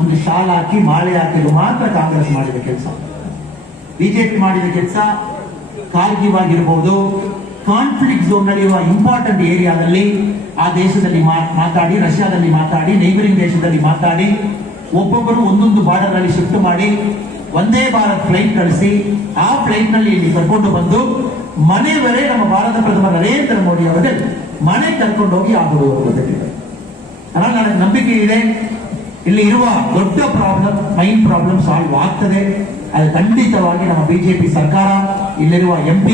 ಒಂದು ಶಾಲ್ ಹಾಕಿ ಮಾಳೆ ಹಾಕಿದ್ರು ಮಾತ್ರ ಕಾಂಗ್ರೆಸ್ ಮಾಡಿದ ಕೆಲಸ. ಬಿಜೆಪಿ ಮಾಡಿದ ಕೆಲಸ ಕಾರ್ಗಿವ್ ಆಗಿರಬಹುದು, ಕಾನ್ಫ್ಲಿಕ್ಟ್ ಝೋನ್ ನಡೆಯುವ ಇಂಪಾರ್ಟೆಂಟ್ ಏರಿಯಾದಲ್ಲಿ ಆ ದೇಶದಲ್ಲಿ ಮಾತಾಡಿ, ರಷ್ಯಾದಲ್ಲಿ ಮಾತಾಡಿ, ನೈಬರಿಂಗ್ ದೇಶದಲ್ಲಿ ಮಾತಾಡಿ, ಒಬ್ಬೊಬ್ಬರು ಒಂದೊಂದು ಬಾರ್ಡರ್ ಅಲ್ಲಿ ಶಿಫ್ಟ್ ಮಾಡಿ ಒಂದೇ ಭಾರತ್ ಫ್ಲೈಟ್ ಕಳಿಸಿ ಆ ಫ್ಲೈಟ್ ನಲ್ಲಿ ಇಲ್ಲಿ ಕರ್ಕೊಂಡು ಬಂದು ಮನೆವರೆ ನಮ್ಮ ಭಾರತ ಪ್ರಧಾನಿ ನರೇಂದ್ರ ಮೋದಿ ಅವರಿಗೆ ಮನೆ ಕರ್ಕೊಂಡು ಹೋಗಿ ಆಗುತ್ತಿದೆ. ನನಗೆ ನಂಬಿಕೆ ಇದೆ, ಇಲ್ಲಿ ಇರುವ ದೊಡ್ಡ ಮೈನ್ ಪ್ರಾಬ್ಲಮ್ ಸಾಲ್ವ್ ಆಗ್ತದೆ. ಅದು ಖಂಡಿತವಾಗಿ ನಮ್ಮ ಬಿಜೆಪಿ ಸರ್ಕಾರ, ಇಲ್ಲಿರುವ MP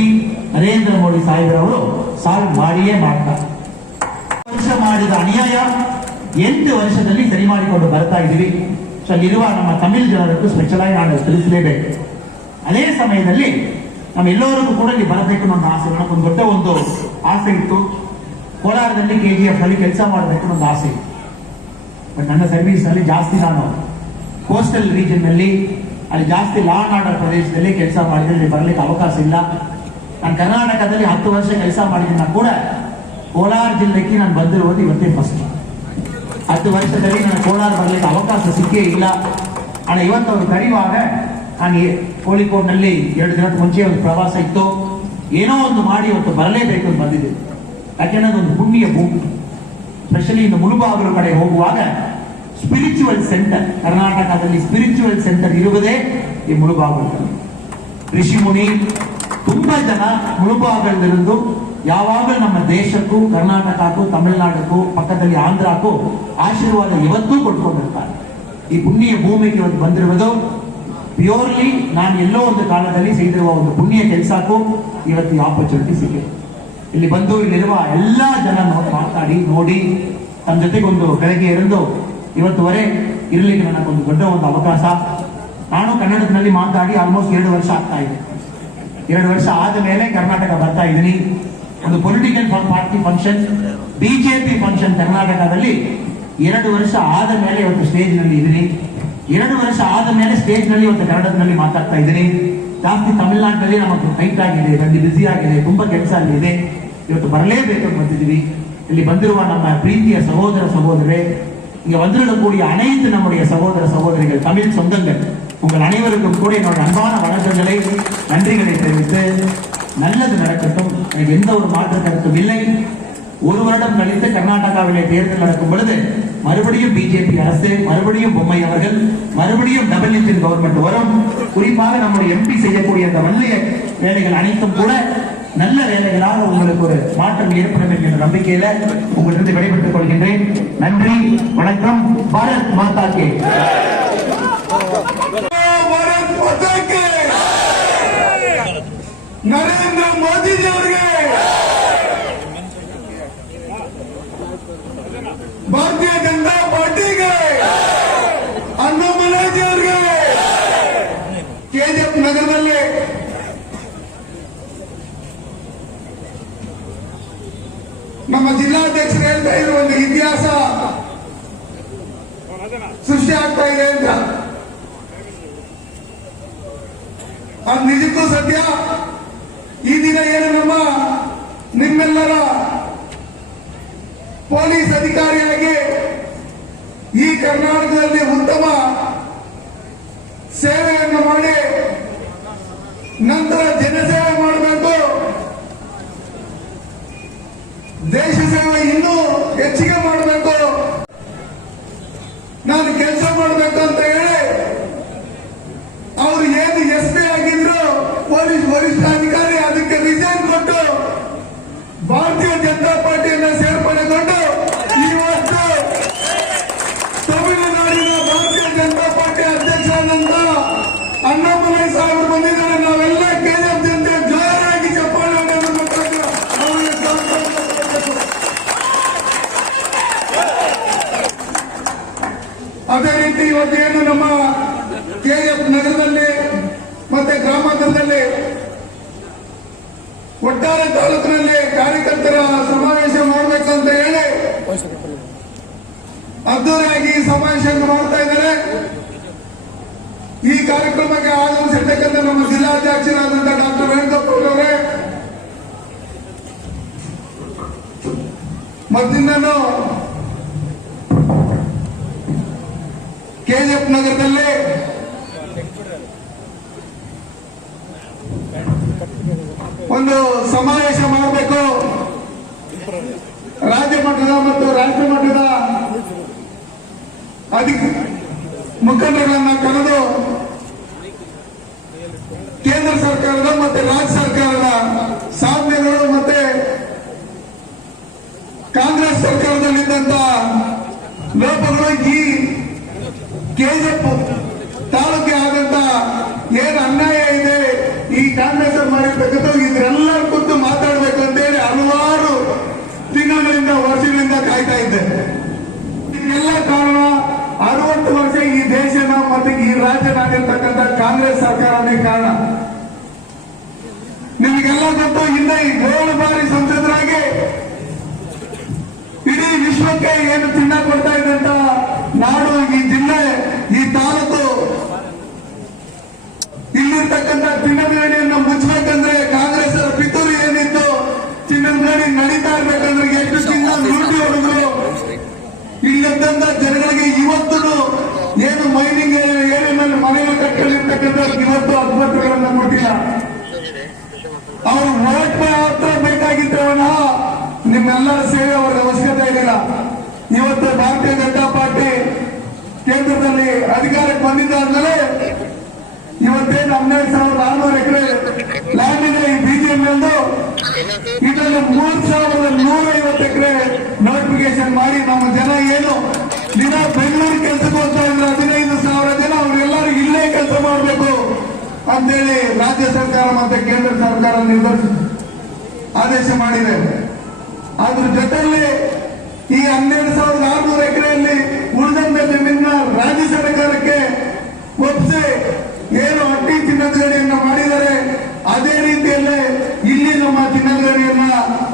ನರೇಂದ್ರ ಮೋದಿ ಸಾಹೇಬರವರು ಸಾಲ್ವ್ ಮಾಡಿಯೇ ಮಾಡ್ತಾರೆ. ವರ್ಷ ಮಾಡಿದ ಅನ್ಯಾಯ 8 ವರ್ಷದಲ್ಲಿ ಸರಿ ಮಾಡಿಕೊಂಡು ಬರ್ತಾ ಇದ್ದೀವಿ. ಸೊ ಅಲ್ಲಿರುವ ನಮ್ಮ ತಮಿಳು ಜನರನ್ನು ಸ್ಪೆಷಲ್ ಆಗಿ ನಾನು ತಿಳಿಸಲೇಬೇಕು. ಅದೇ ಸಮಯದಲ್ಲಿ ನಮ್ಮೆಲ್ಲರಿಗೂ ಕೂಡ ಇಲ್ಲಿ ಬರಬೇಕು ಅನ್ನೋ ಆಸೆ, ನನಗೊಂದು ದೊಡ್ಡ ಆಸೆ ಇತ್ತು. ಕೋಲಾರದಲ್ಲಿ KGF ನಲ್ಲಿ ಕೆಲಸ ಮಾಡಬೇಕು ಅನ್ನೋ ಆಸೆ ಇತ್ತು. ಬಟ್ ನನ್ನ ಸರ್ವಿಸ್ ನಲ್ಲಿ ಜಾಸ್ತಿ ನಾನು ಕೋಸ್ಟಲ್ ರೀಜನ್ ನಲ್ಲಿ ಅಲ್ಲಿ ಜಾಸ್ತಿ ಲಾ ಅಂಡ್ ಆರ್ಡರ್ ಪ್ರದೇಶದಲ್ಲಿ ಕೆಲಸ ಮಾಡಿದ್ರೆ ಬರಲಿಕ್ಕೆ ಅವಕಾಶ ಇಲ್ಲ. ನಾನು ಕರ್ನಾಟಕದಲ್ಲಿ 10 ವರ್ಷ ಕೆಲಸ ಮಾಡಿದ ಕೂಡ ಕೋಲಾರ ಜಿಲ್ಲೆಗೆ ನಾನು ಬಂದಿರುವುದು ಇವತ್ತೇ ಫಸ್ಟ್. 10 ವರ್ಷದಲ್ಲಿ ನಾನು ಕೋಲಾರ ಬರಲಿಕ್ಕೆ ಅವಕಾಶ ಸಿಕ್ಕೇ ಇಲ್ಲ. ಆದ್ರೆ ಇವತ್ತು ಅವರು ಕರೆಯುವಾಗ ನಾನು ಕೋಳಿಕೋಡ್ನಲ್ಲಿ 2 ದಿನದ ಮುಂಚೆ ಒಂದು ಪ್ರವಾಸ ಇತ್ತು, ಏನೋ ಒಂದು ಮಾಡಿ ಇವತ್ತು ಬರಲೇಬೇಕು ಅಂತ ಬಂದಿದ್ದೆ. ಯಾಕೆಂದ್ರೆ ಅದೊಂದು ಪುಣ್ಯ ಭೂಮಿ. ಸ್ಪೆಷಲಿ ಇನ್ನು ಮುಳುಬಾಗಿಲು ಕಡೆ ಹೋಗುವಾಗ ಸ್ಪಿರಿಚುವಲ್ ಸೆಂಟರ್, ಕರ್ನಾಟಕದಲ್ಲಿ ಸ್ಪಿರಿಚುವಲ್ ಸೆಂಟರ್ ಇರುವುದೇ ಈ ಮುಳುಬಾಗಿಲು. ಋಷಿ ಮುನಿ ತುಂಬಾ ಜನ ಮುಳುಬಾಗಿಲಿருந்து ಯಾವಾಗಲೂ ನಮ್ಮ ದೇಶಕ್ಕೂ ಕರ್ನಾಟಕಕ್ಕೂ ತಮಿಳುನಾಡಕ್ಕೂ ಪಕ್ಕದಲ್ಲಿ ಆಂಧ್ರಕ್ಕೂ ಆಶೀರ್ವಾದ ಇವತ್ತೂ ಕೊಟ್ಕೊಂಡಿರ್ತಾರೆ. ಈ ಪುಣ್ಯ ಭೂಮಿಗೆ ಇವತ್ತು ಬಂದಿರುವುದು ಪ್ಯೂರ್ಲಿ ನಾನು ಎಲ್ಲೋ ಒಂದು ಕಾಲದಲ್ಲಿ செய்திರುವ ಒಂದು ಪುಣ್ಯ ಕೆಲಸಕ್ಕೂ ಇವತ್ತು ಆಪರ್ಚುನಿಟಿ ಸಿಕ್ಕಿದೆ. ಇಲ್ಲಿ ಬಂದು ಇಲ್ಲಿರುವ ಎಲ್ಲಾ ಜನ ಮಾತಾಡಿ ನೋಡಿ ತಮ್ಮ ಜೊತೆಗೆ ಒಂದು ಬೆಳಗ್ಗೆ ಇருந்து ಇವತ್ತುವರೆ ಇರಲಿಕ್ಕೆ ನನಗೊಂದು ದೊಡ್ಡ ಒಂದು ಅವಕಾಶ. ನಾನು ಕನ್ನಡದಲ್ಲಿ ಮಾತಾಡಿ ಆಲ್ಮೋಸ್ಟ್ 2 ವರ್ಷ ಆಗ್ತಾ ಇದೆ. 2 ವರ್ಷ ಆದ ಮೇಲೆ ಕರ್ನಾಟಕ ಬರ್ತಾ ಇದ್ದೀನಿ. ಒಂದು political party function, BJP function ಕರ್ನಾಟಕದಲ್ಲಿ 2 ವರ್ಷ ಆದ ಮೇಲೆ ಇವತ್ತು ಸ್ಟೇಜ್ ನಲ್ಲಿ ಇದ್ದೀನಿ. 2 ವರ್ಷ ಆದ ಮೇಲೆ ಸ್ಟೇಜ್ ನಲ್ಲಿ ಇವತ್ತು ಕನ್ನಡದಲ್ಲಿ ಮಾತಾಡ್ತಾ ಇದ್ದೀನಿ. ಜಾಸ್ತಿ ತಮಿಳುನಾಡಿನಲ್ಲಿ ನಮಗೆ ಟೈಟ್ ಆಗಿದೆ, ಬಂದು ಬ್ಯುಸಿ ಆಗಿದೆ, ತುಂಬಾ ಕೆಲಸ ಅಲ್ಲಿ ಇದೆ. ಇವತ್ತು ಬರಲೇಬೇಕು ಅಂತ ಬಂದಿದ್ದೀವಿ. ಇಲ್ಲಿ ಬಂದಿರುವ ನಮ್ಮ ಪ್ರೀತಿಯ ಸಹೋದರ சகோதரரே, இங்க வந்திருக்கக்கூடிய அனைத்து நம்முடைய சகோதர சகோதரிகள், தமிழ் சொந்தங்கள், உங்கள் அனைவருக்கும் கூட என்னோட அன்பான வணக்கங்களை நன்றிகளை தெரிவித்து நல்லது நடக்கட்டும். எனக்கு எந்த ஒரு மாற்று கருத்தும் இல்லை. 1 வருடம் கழித்து கர்நாடகாவிலே தேர்தல் நடக்கும் பொழுது மறுபடியும் பிஜேபி அரசு, மறுபடியும் பொம்மை அவர்கள், மறுபடியும் டபுள் இன்ஜின் கவர்மெண்ட் வரும். குறிப்பாக நம்முடைய எம்பி செய்யக்கூடிய அந்த வல்லிய வேலைகள் அனைத்தும் கூட நல்ல வேலைகளாக உங்களுக்கு ஒரு மாற்றம் ஏற்படும் என்கிற நம்பிக்கையில உங்களிடம் விடைபெற்றுக் கொள்கின்றேன். நன்றி, வணக்கம். பாரத் மாதா கே. ನರೇಂದ್ರ ಮೋದಿಜಿ ಅವರಿಗೆ, ಭಾರತೀಯ ಜನತಾ ಪಾರ್ಟಿಗೆ, ಅಣ್ಣಾಮಲೈಜಿ ಅವರಿಗೆ, ಕೆಜಿಎಫ್ ನಗರದಲ್ಲಿ ನಮ್ಮ ಜಿಲ್ಲಾಧ್ಯಕ್ಷರು ಹೇಳ್ತಾ ಇರೋ ಒಂದು ಇತಿಹಾಸ ಸೃಷ್ಟಿ ಆಗ್ತಾ ಇದೆ ಅಂತ. ಅದು ನಿಜಕ್ಕೂ ಸತ್ಯ. ಈ ದಿನ ಏನು ನಮ್ಮ ನಿಮ್ಮೆಲ್ಲರ ಪೊಲೀಸ್ ಅಧಿಕಾರಿಯಾಗಿ ಈ ಕರ್ನಾಟಕದಲ್ಲಿ ಉತ್ತಮ ಸೇವೆಯನ್ನು ಮಾಡಿ ನಂತರ ಜನಸೇವೆ ಮಾಡಬೇಕು, ದೇಶ ಸೇವೆ ಇನ್ನೂ ಹೆಚ್ಚಿಗೆ ಮಾಡಬೇಕು, ನಾನು ಕೆಲಸ ಮಾಡಬೇಕು ಅಂತ ಹೇಳಿ ಅವರು ಏನು ಎಸ್.ಪಿ ಆಗಿದ್ರು, ಪೊಲೀಸ್ ವರಿಷ್ಠಾಧಿಕಾರಿ, ಅದಕ್ಕೆ ರಿಸೈನ್ ಕೊಟ್ಟು ಭಾರತೀಯ ಜನತಾ ಪಾರ್ಟಿಯನ್ನು ಸೇರ್ಪಡೆಗೊಂಡು ಇವತ್ತು ತಮಿಳುನಾಡಿನ ಭಾರತೀಯ ಜನತಾ ಪಾರ್ಟಿ ಅಧ್ಯಕ್ಷರಾದಂತ ಅಣ್ಣಾಮಲೈ ಸಾಹೇಬರು ಬಂದಿದ್ದಾರೆ. ನಾವೆಲ್ಲ ಕೆಜಿಎಫ್ ಜನತೆ ಜೋರಾಗಿ ಚಪ್ಪಾಳೆ ಹೊಡೆಯಬೇಕು. ಅದೇ ರೀತಿ ಇವತ್ತೇನು ನಮ್ಮ ಕೆಜಿಎಫ್ ನಗರದಲ್ಲಿ ಮತ್ತೆ ಗ್ರಾಮಾಂತರದಲ್ಲಿ ಒಟ್ಟಾರೆ ತಾಲೂಕಿನಲ್ಲಿ ಕಾರ್ಯಕರ್ತರ ಸಮಾವೇಶ ಮಾಡಬೇಕು ಅಂತ ಹೇಳಿ ಅದ್ದೂರಿಯಾಗಿ ಸಮಾವೇಶವನ್ನು ಮಾಡ್ತಾ ಇದ್ದಾರೆ. ಈ ಕಾರ್ಯಕ್ರಮಕ್ಕೆ ಆಗಮಿಸಿರ್ತಕ್ಕಂಥ ನಮ್ಮ ಜಿಲ್ಲಾಧ್ಯಕ್ಷರಾದಂತಹ ಡಾಕ್ಟರ್ ವೇಣುಗೋಪಾಲ್ ಅವರೇ, ಮತ್ತಿನ್ನೂ ಕೆಜಿಎಫ್ ನಗರದಲ್ಲಿ ಒಂದು ಸಮಾವೇಶ ಮಾಡಬೇಕು, ರಾಜ್ಯ ಮಟ್ಟದ ಮತ್ತು ರಾಷ್ಟ್ರ ಮಟ್ಟದ ಮುಖಂಡರನ್ನ ಕರೆದು ಕೇಂದ್ರ ಸರ್ಕಾರದ ಮತ್ತೆ ರಾಜ್ಯ ಸರ್ಕಾರದ ಸಾಧನೆಗಳು ಮತ್ತೆ ಕಾಂಗ್ರೆಸ್ ಸರ್ಕಾರದಲ್ಲಿದ್ದಂತ ಲೋಪಗಳು ಈ ಕೆಜಿಎಫ್ ತಾಲೂಕಿಗೆ ಆದಂತ ಏನು ಅನ್ಯಾಯ ಇದೆ, ಈ ಕಾಂಗ್ರೆಸ್ ಮಾಡಿರ್ತಕ್ಕಂಥ ಇದರೆಲ್ಲರ ಕುರಿತು ಮಾತಾಡಬೇಕು ಅಂತ ಹೇಳಿ ಹಲವಾರು ತಿಂಗಳಿಂದ ವರ್ಷಗಳಿಂದ ಕಾಯ್ತಾ ಇದ್ದೆ. ಇದಕ್ಕೆಲ್ಲ ಕಾರಣ 60 ವರ್ಷ ಈ ದೇಶನ ಮತ್ತೆ ಈ ರಾಜ್ಯನಾಗಿರ್ತಕ್ಕಂಥ ಕಾಂಗ್ರೆಸ್ ಸರ್ಕಾರನೇ ಕಾರಣ. ನಿಮಗೆಲ್ಲ ಗೊತ್ತು, ಹಿಂದೆ 7 ಬಾರಿ ಸಂಸದರಾಗಿ ಇಡೀ ವಿಶ್ವಕ್ಕೆ ಏನು ಚಿನ್ನ ಕೊಡ್ತಾ ಇದ್ದಂತ ನಾಡು, ಈ ಜಿಲ್ಲೆ, ಈ ತಾಲೂಕು, ಇಲ್ಲಿರ್ತಕ್ಕಂಥ ಚಿನ್ನದ ಗಣಿಯನ್ನು ಮುಚ್ಚಬೇಕಂದ್ರೆ ಕಾಂಗ್ರೆಸ್ ಅವರ ಪಿತೂರು ಏನಿತ್ತು, ಚಿನ್ನದ ಗಣಿ ನಡೀತಾ ಇರ್ಬೇಕಂದ್ರೆ ಎಷ್ಟು ಚಿನ್ನ ಲೂಟಿ ಹೊಡೆದ್ರು. ಇಲ್ಲಿದ್ದಂತ ಜನಗಳಿಗೆ ಇವತ್ತು ಏನು ಮೈನಿಂಗ್ ಏರಿಯಾದಲ್ಲಿ ಮನೆಗಳು ಕಟ್ಟಲಿರ್ತಕ್ಕಂಥ ಇವತ್ತು ಆಸ್ಪತ್ರೆಗಳನ್ನ ಕೊಟ್ಟಿಲ್ಲ. ಅವ್ರು ಹೋರಾಟ ಮಾತ್ರ ಬೇಕಾಗಿದ್ದವನ ನಿಮ್ಮೆಲ್ಲರ ಸೇವೆ ಅವರ ಅವಶ್ಯಕತೆ ಇರಲಿಲ್ಲ. ಇವತ್ತು ಭಾರತೀಯ ಜನತಾ ಪಾರ್ಟಿ ಕೇಂದ್ರದಲ್ಲಿ ಅಧಿಕಾರಕ್ಕೆ ಬಂದಿದ್ದಾದ್ಮೇಲೆ ಇವತ್ತೇನು 12,600 ಎಕರೆ ಲ್ಯಾಂಡ್ ಇದೆ ಈ ಬಿಜೆಪಿ ಇದರಲ್ಲಿ 3,150 ಎಕರೆ ನೋಟಿಫಿಕೇಶನ್ ಮಾಡಿ ನಮ್ಮ ಜನ ಏನು ದಿನ ಬೆಂಗಳೂರು ಕೆಲಸಕ್ಕೆ ಹೋಗ್ತಾ ಇದ್ರೆ 15,000 ಜನ ಅವರೆಲ್ಲರೂ ಇಲ್ಲೇ ಕೆಲಸ ಮಾಡಬೇಕು ಅಂತೇಳಿ ರಾಜ್ಯ ಸರ್ಕಾರ ಮತ್ತೆ ಕೇಂದ್ರ ಸರ್ಕಾರ ಆದೇಶ ಮಾಡಿದೆ. ಅದ್ರ ಜೊತೆಯಲ್ಲಿ ಈ 12,600 ಎಕರೆಯಲ್ಲಿ ಉಳಿದಂತ ಜಮೀನ ರಾಜ್ಯ ಸರ್ಕಾರಕ್ಕೆ ಒಪ್ಪಿಸಿ ಏನು ಅಟ್ಟಿ ಚಿನ್ನದ ಗಣಿಯನ್ನ ಮಾಡಿದರೆ ಅದೇ ರೀತಿಯಲ್ಲೇ ಇಲ್ಲಿ ನಮ್ಮ ಚಿನ್ನದ ಗಣಿಯನ್ನ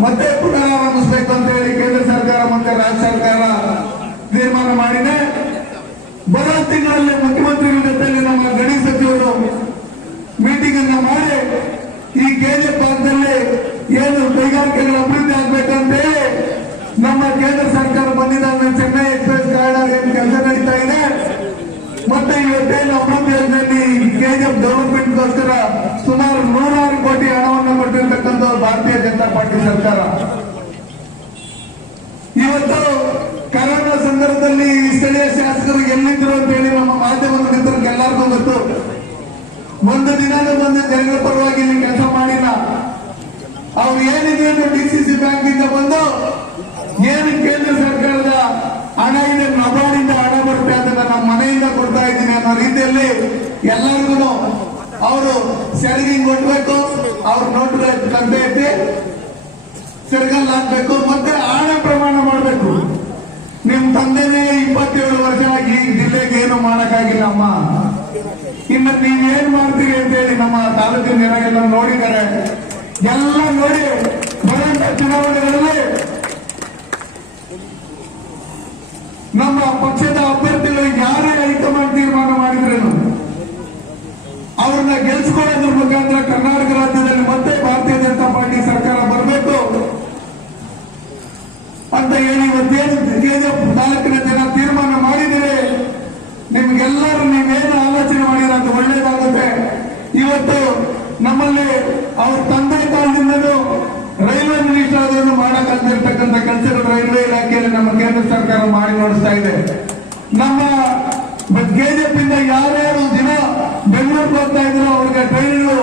ಮತ್ತೆ ಪುನರಾರಂಭಿಸಬೇಕು ಅಂತ ಹೇಳಿ ಕೇಂದ್ರ ಸರ್ಕಾರ ಮತ್ತೆ ರಾಜ್ಯ ಸರ್ಕಾರ ತೀರ್ಮಾನ ಮಾಡಿದೆ. ಬರೋ ತಿಂಗಳಲ್ಲಿ ಮುಖ್ಯಮಂತ್ರಿಗಳ ಜೊತೆಯಲ್ಲಿ ನಮ್ಮ ಗಣಿ ಸಚಿವರು ಮೀಟಿಂಗ್ ಅನ್ನ ಮಾಡಿ ಈ ಕೆಜೆ ಭಾಗದಲ್ಲಿ ಏನು ಕೈಗಾರಿಕೆಗಳ ಅಭಿವೃದ್ಧಿ ಆಗ್ಬೇಕಂತ ಹೇಳಿ ನಮ್ಮ ಕೇಂದ್ರ ಸರ್ಕಾರ ಬಂದಿದ್ದಾಗ ಚೆನ್ನೈ ಎಕ್ಸ್ಪ್ರೆಸ್ ಕಾರಿಡಾರ್ ಏನು ಕೆಲಸ ನಡೀತಾ ಇದೆ ಮತ್ತೆ ಇವತ್ತೇನು ಅಮೃತ ಯೋಜನೆಯಲ್ಲಿ ಕೆಜಿಎಫ್ ಡೆವಲಪ್ಮೆಂಟ್ಗೋಸ್ಕರ ಸುಮಾರು 106 ಕೋಟಿ ಹಣವನ್ನು ಕೊಟ್ಟಿರ್ತಕ್ಕಂಥ ಭಾರತೀಯ ಜನತಾ ಪಾರ್ಟಿ ಸರ್ಕಾರ. ಇವತ್ತು ಕರೋನಾ ಸಂದರ್ಭದಲ್ಲಿ ಸ್ಥಳೀಯ ಶಾಸಕರು ಎಲ್ಲಿದ್ರು ಅಂತ ಹೇಳಿ ನಮ್ಮ ಮಾಧ್ಯಮದ ಮಿತ್ರರಿಗೆ ಎಲ್ಲರಿಗೂ ಗೊತ್ತು. ಒಂದು ದಿನಾನೂ ಬಂದು ಜನಗಳ ಪರವಾಗಿ ಇಲ್ಲಿ ಕೆಲಸ ಮಾಡಿಲ್ಲ. ಅವ್ರು ಏನಿದೆ ಡಿಸಿಸಿ ಬ್ಯಾಂಕ್ ಇಂದ ಬಂದು ಏನು ಕೇಂದ್ರ ಸರ್ಕಾರದ ಹಣ ಇದೆ, ನಬಾರ್ಡಿಂದ ಹಣ ಬರುತ್ತೆ, ಅದನ್ನ ನಮ್ಮ ಮನೆಯಿಂದ ಕೊಡ್ತಾ ಇದ್ದೀನಿ ಅನ್ನೋ ರೀತಿಯಲ್ಲಿ ಎಲ್ಲರಿಗೂ ಅವರು ಸೆಡಗಿಂಗ್ ಕೊಡ್ಬೇಕು, ಅವ್ರ ನೋಟುಗಳ ಕಂತೆ ಎತ್ತಿ ಸೆಡಗಲ್ ಹಾಕ್ಬೇಕು, ಮತ್ತೆ ಹಣ ಪ್ರಮಾಣ ಮಾಡಬೇಕು. ನಿಮ್ ತಂದೆನೇ 27 ವರ್ಷ ಈ ಜಿಲ್ಲೆಗೆ ಏನು ಮಾಡಕ್ಕಾಗಿಲ್ಲ ಅಮ್ಮ, ಇನ್ನು ನೀವೇನ್ ಮಾಡ್ತೀರಿ ಅಂತ ಹೇಳಿ ನಮ್ಮ ತಾಲೂಕಿನ ಜನ ಎಲ್ಲ ನೋಡಿದ್ದಾರೆ. ಎಲ್ಲ ನೋಡಿ ಬರುವಂತ ಚುನಾವಣೆಗಳಲ್ಲಿ ನಮ್ಮ ಪಕ್ಷದ ಅಭ್ಯರ್ಥಿಗಳು ಯಾರೇ ಹೈಕಮಾಂಡ್ ತೀರ್ಮಾನ ಮಾಡಿದ್ರೇನು ಅವ್ರನ್ನ ಗೆಲ್ಸ್ಕೊಳ್ಳೋದ್ರ ಮುಖಾಂತರ ಕರ್ನಾಟಕ ರಾಜ್ಯದಲ್ಲಿ ಮತ್ತೆ ಭಾರತೀಯ ಜನತಾ ಪಾರ್ಟಿ ಸರ್ಕಾರ ಬರಬೇಕು ಅಂತ ಹೇಳಿ ಇವತ್ತೇನು ಕೆಜಿಎಫ್ ತಾಲೂಕಿನ ಜನ ತೀರ್ಮಾನ ಮಾಡಿದರೆ ನಿಮ್ಗೆಲ್ಲರೂ ನೀವೇನು ಆಲೋಚನೆ ಮಾಡಿದ್ರೆ ಅದು ಒಳ್ಳೇದಾಗುತ್ತೆ. ಇವತ್ತು ನಮ್ಮಲ್ಲಿ ಅವ್ರ ತಂದೆ ಕಾಲದಿಂದಲೂ ರೈಲ್ವೆ ಮಿನಿಸ್ಟರ್ ಅದನ್ನು ಮಾಡಕ್ಕಾಗಿರ್ತಕ್ಕಂಥ ಕೆಲಸಗಳು ರೈಲ್ವೆ ಇಲಾಖೆಯಲ್ಲಿ ನಮ್ಮ ಕೇಂದ್ರ ಸರ್ಕಾರ ಮಾಡಿ ನೋಡಿಸ್ತಾ ಇದೆ. ನಮ್ಮ ಕೆಜಿಎಫ್ ಇಂದ ಯಾರ್ಯಾರು ದಿನ ಬೆಂಗಳೂರಿಗೆ ಹೋಗ್ತಾ ಇದ್ರು ಅವ್ರಿಗೆ ಟ್ರೈನ್ಗಳು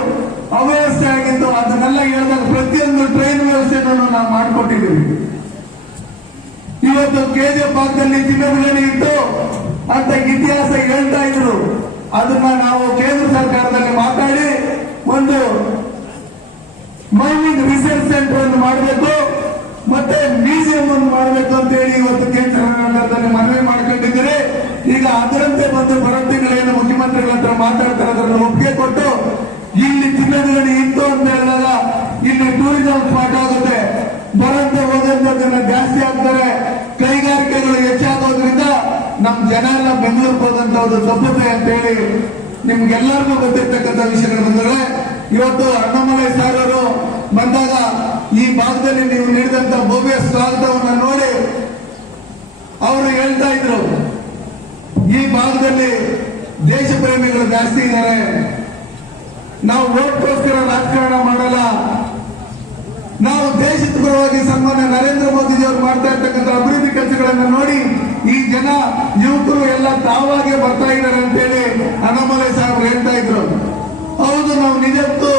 ಅವ್ಯವಸ್ಥೆ ಆಗಿತ್ತು, ಅದನ್ನೆಲ್ಲ ಹೇಳಿದಾಗ ಪ್ರತಿಯೊಂದು ಟ್ರೈನ್ ವ್ಯವಸ್ಥೆಯನ್ನು ನಾವು ಮಾಡಿಕೊಟ್ಟಿದ್ದೀವಿ. ಇವತ್ತು ಕೆಜಿಎಫ್ ಭಾಗದಲ್ಲಿ ಚಿನ್ನದ ಗಣಿ ಇತ್ತು ಅಂತ ಇತಿಹಾಸ ಹೇಳ್ತಾ ಇದ್ರು. ಅದನ್ನ ನಾವು ಕೇಂದ್ರ ಸರ್ಕಾರದಲ್ಲಿ ಮಾತಾಡಿ ಒಂದು ಮೈನಿಂಗ್ ರಿಸರ್ಚ್ ಸೆಂಟರ್ ಅನ್ನು ಮಾಡಬೇಕು, ಮತ್ತೆ ಮ್ಯೂಸಿಯಂ ಅನ್ನು ಮಾಡಬೇಕು ಅಂತ ಹೇಳಿ ಇವತ್ತು ಕೇಂದ್ರ ಸರ್ಕಾರದಲ್ಲಿ ಮನವಿ ಮಾಡ್ಕೊಂಡಿದ್ದೀರಿ. ಈಗ ಅದರಂತೆ ಬಂದು ಬರೋ ತಿಂಗಳೇನು ಮುಖ್ಯಮಂತ್ರಿಗಳ ಹತ್ರ ಮಾತಾಡ್ತಾರೆ ಅದನ್ನು ಒಪ್ಪಿಗೆ ಕೊಟ್ಟು ಇಲ್ಲಿ ಚಿನ್ನದ ಗಣಿ ಇತ್ತು ಅಂತ ಹೇಳಿದಾಗ ಇಲ್ಲಿ ಟೂರಿಸಂ ಸ್ಪಾಟ್ ಆಗುತ್ತೆ, ಬರಂತ ಹೋದಂತ ಜನ ಜಾಸ್ತಿ ಆಗ್ತಾರೆ, ಕೈಗಾರಿಕೆಗಳು ಹೆಚ್ಚಾಗೋದ್ರಿಂದ ನಮ್ ಜನ ಎಲ್ಲ ಬೆಂಗಳೂರಿಗೆ ಹೋದಂತವ್ರು ತಪ್ಪುತ್ತೆ ಅಂತ ಹೇಳಿ ನಿಮ್ಗೆಲ್ಲರಿಗೂ ಗೊತ್ತಿರ್ತಕ್ಕಂಥ ವಿಷಯಗಳು ಬಂದರೆ ಇವತ್ತು ಅಣ್ಣಾಮಲೈ ಸಾರ್ ಅವರು ಬಂದಾಗ ಈ ಭಾಗದಲ್ಲಿ ನೀವು ನೀಡಿದಂತ ಭವ್ಯ ಸ್ವಾಗತವನ್ನು ನೋಡಿ ಅವರು ಹೇಳ್ತಾ ಇದ್ರು, ಈ ಭಾಗದಲ್ಲಿ ದೇಶ ಪ್ರೇಮಿಗಳು ಜಾಸ್ತಿ ಇದ್ದಾರೆ, ನಾವು ಓಟ್ಗೋಸ್ಕರ ರಾಜಕಾರಣ ಮಾಡಲ್ಲ, ನಾವು ದೇಶದ ಪರವಾಗಿ ಸನ್ಮಾನ್ಯ ನರೇಂದ್ರ ಮೋದಿಜಿಯವರು ಮಾಡ್ತಾ ಇರ್ತಕ್ಕಂಥ ಅಭಿವೃದ್ಧಿ ಕೆಲಸಗಳನ್ನು ನೋಡಿ ಈ ಜನ ಯುವಕರು ಎಲ್ಲ ತಾವಾಗೆ ಬರ್ತಾ ಇದ್ದಾರೆ ಅಂತೇಳಿ ಅಣ್ಣಾಮಲೈ ಸಾಹೇಬ್ ಹೇಳ್ತಾ ಇದ್ರು. ಹೌದು, ನಾವು ನಿಜಕ್ಕೂ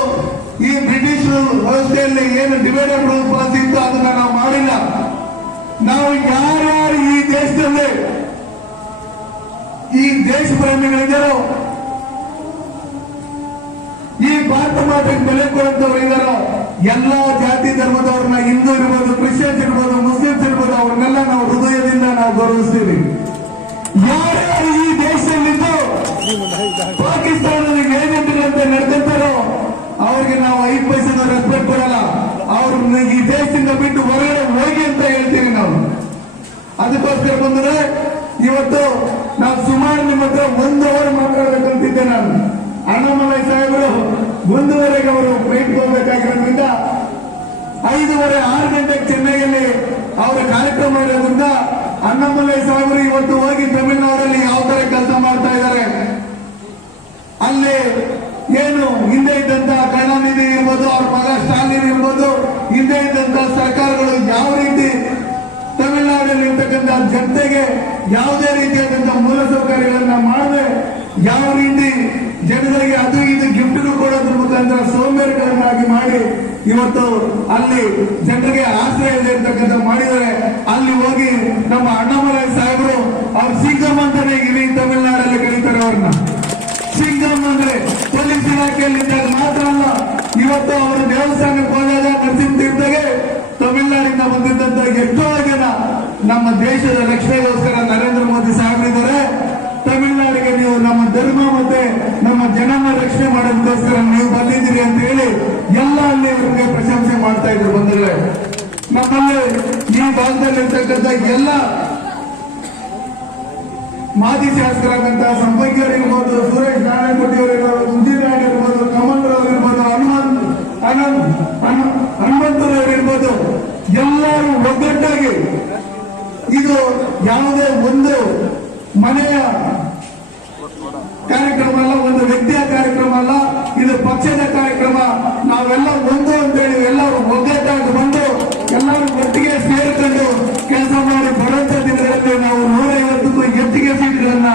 ಈ ಬ್ರಿಟಿಷ್ ವ್ಯವಸ್ಥೆಯಲ್ಲಿ ಏನು ಡಿವೈಡೆಡ್ ರೂಲ್ ಪಾಲಿಸಿ ಇತ್ತು ಅದನ್ನ ನಾವು ಮಾಡಿಲ್ಲ. ನಾವು ಯಾರ್ಯಾರು ಈ ದೇಶದಲ್ಲಿ ಈ ದೇಶ ಪ್ರೇಮಿಗಳಿದ್ದಾರೋ, ಈ ಭಾರತ ಮಾತೆಗೆ ಬೆಲೆ ಕೊಡುತ್ತವರು ಇದ್ದಾರೋ, ಎಲ್ಲಾ ಜಾತಿ ಧರ್ಮದವ್ರನ್ನ, ಹಿಂದೂ ಇರ್ಬೋದು, ಕ್ರಿಶ್ಚಿಯನ್ಸ್ ಇರ್ಬೋದು, ಮುಸ್ಲಿಮ್ಸ್ ಇರ್ಬೋದು, ಅವ್ರನ್ನೆಲ್ಲ ನಾವು ಹೃದಯದಿಂದ ನಾವು ಗೌರವಿಸ್ತೀವಿ. ಯಾರ್ಯಾರು ಈ ದೇಶದಲ್ಲಿದ್ದು ಪಾಕಿಸ್ತಾನದಲ್ಲಿ ಏಜೆಂಟ್ಗಳಂತೆ ನಡೆದಂತಾರೋ ಅವ್ರಿಗೆ ನಾವು 5 ಪೈಸೆನ ರೆಸ್ಪೆಕ್ಟ್ ಕೊಡಲ್ಲ. ಅವ್ರನ್ನ ಈ ದೇಶದಿಂದ ಬಿಟ್ಟು ಹೊರಗಡೆ ಹೋಗಿ ಅಂತ ಹೇಳ್ತೀವಿ ನಾವು. ಅದಕ್ಕೋಸ್ಕರ ಬಂದರೆ ಇವತ್ತು ನಾವು ಸುಮಾರು ನಿಮ್ಮ ಹತ್ರ 1 ಅವರ್ ಮಾತಾಡಬೇಕಂತಿದ್ದೆ ನಾನು. ಅಣ್ಣಾಮಲೈ ಸಾಹೇಬರು 1:30ಗೆ ಅವರು ಫ್ಲೈಟ್ ಹೋಗ್ಬೇಕಾಗಿರೋದ್ರಿಂದ 5:30 6 ಗಂಟೆಗೆ ಚೆನ್ನೈಯಲ್ಲಿ ಅವರ ಕಾರ್ಯಕ್ರಮ ಇರೋದ್ರಿಂದ ಅಣ್ಣಾಮಲೈ ಸಾಹೇಬರು ಇವತ್ತು ಹೋಗಿ ತಮಿಳುನಾಡಲ್ಲಿ ಯಾವ ತರ ಕೆಲಸ ಮಾಡ್ತಾ ಇದ್ದಾರೆ, ಅಲ್ಲಿ ಏನು ಹಿಂದೆ ಇದ್ದಂತ ಕರುಣಾನಿಧಿ ಇರ್ಬೋದು, ಅವ್ರ ಮಗ ಸ್ಟಾಲಿನ್ ಇರ್ಬೋದು, ಹಿಂದೆ ಇದ್ದಂತ ಸರ್ಕಾರಗಳು ಯಾವ ರೀತಿ ತಮಿಳುನಾಡಲ್ಲಿ ಇರ್ತಕ್ಕಂಥ ಜನತೆಗೆ ಯಾವುದೇ ರೀತಿಯಾದಂತಹ ಮೂಲಸೌಕರ್ಯಗಳನ್ನ ಮಾಡದೆ ಯಾವ ರೀತಿ ಜನಗಳಿಗೆ ಅದು ಇದು ಗಿಫ್ಟ್ ಕೊಡೋದ್ರ ಮುಖಾಂತರ ಸೋಂಬೇರಿಗಳನ್ನಾಗಿ ಮಾಡಿ ಇವತ್ತು ಅಲ್ಲಿ ಜನರಿಗೆ ಆಶ್ರಯ ಇರ್ತಕ್ಕಂಥ ಮಾಡಿದರೆ, ಅಲ್ಲಿ ಹೋಗಿ ನಮ್ಮ ಅಣ್ಣಾಮಲೈ ಸಾಹೇಬರು ಅವ್ರ ಸಿಂಗಮ್ ಅಂತಾನೆ ಇಡೀ ತಮಿಳುನಾಡಲ್ಲಿ ಕರೀತಾರೆ ಅವ್ರನ್ನ. ಸಿಂಗಮ್ ಅಂದ್ರೆ ಪೊಲೀಸ್ ಇಲಾಖೆಯಲ್ಲಿದ್ದಾಗ ಮಾತ್ರ ಅಲ್ಲ, ಇವತ್ತು ಅವರು ದೇವಸ್ಥಾನಕ್ಕೆ ಹೋದಾಗ ನರಸಿಂಹ ತೀರ್ಥಗೆ ತಮಿಳುನಾಡಿಂದ ಬಂದಿದ್ದಂತ ಎಷ್ಟೋ ಜನ ನಮ್ಮ ದೇಶದ ರಕ್ಷಣೆಗೋಸ್ಕರ ನರೇಂದ್ರ ಮೋದಿ ಸಾಹೇಬರಿದ್ದಾರೆ. ತಮಿಳುನಾಡಿಗೆ ನೀವು ನಮ್ಮ ಧರ್ಮ ಮತ್ತೆ ನಮ್ಮ ಜನನ ರಕ್ಷಣೆ ಮಾಡೋದಕ್ಕೋಸ್ಕರ ನೀವು ಬಂದಿದ್ದೀರಿ ಅಂತ ಹೇಳಿ ಎಲ್ಲ ಅಲ್ಲಿ ಅವರಿಗೆ ಪ್ರಶಂಸೆ ಮಾಡ್ತಾ ಇದ್ರು ಬಂದರೆ, ನಮ್ಮಲ್ಲಿ ಈ ಭಾಗದಲ್ಲಿರ್ತಕ್ಕಂಥ ಎಲ್ಲ ಮಾಜಿ ಶಾಸಕರಾದಂತ ಸಂಪಂಗಿಯವರು ಇರ್ಬೋದು, ಸುರೇಶ್ ನಾರಾಯಣಗುಡಿ ಅವರು ಇರ್ಬೋದು, ಉದಿರಾಯ್ ಇರ್ಬೋದು, ಕಮಲ್ ರಾವ್ ಇರ್ಬೋದು, ಹನುಮಂತರವರು ಇರ್ಬೋದು, ಎಲ್ಲರೂ ಒಗ್ಗಟ್ಟಾಗಿ ಇದು ಯಾವುದೇ ಒಂದು ಮನೆಯ ಕಾರ್ಯಕ್ರಮ ಅಲ್ಲ, ಒಂದು ವ್ಯಕ್ತಿಯ ಕಾರ್ಯಕ್ರಮ ಅಲ್ಲ, ಇದು ಪಕ್ಷದ ಕಾರ್ಯಕ್ರಮ. ನಾವೆಲ್ಲ ಒಂದು ಅಂತೇಳಿ ಎಲ್ಲರೂ ಒಗ್ಗಟ್ಟಾಗಿ ಬಂದು ಎಲ್ಲರೂ ಒಟ್ಟಿಗೆ ಸೇರಿಕೊಂಡು ಕೆಲಸ ಮಾಡಿ ಬರುವಂತ ದಿನಗಳಲ್ಲಿ ನಾವು 150ಕ್ಕೂ ಹೆಚ್ಚಿಗೆ ಸೀಟ್ಗಳನ್ನ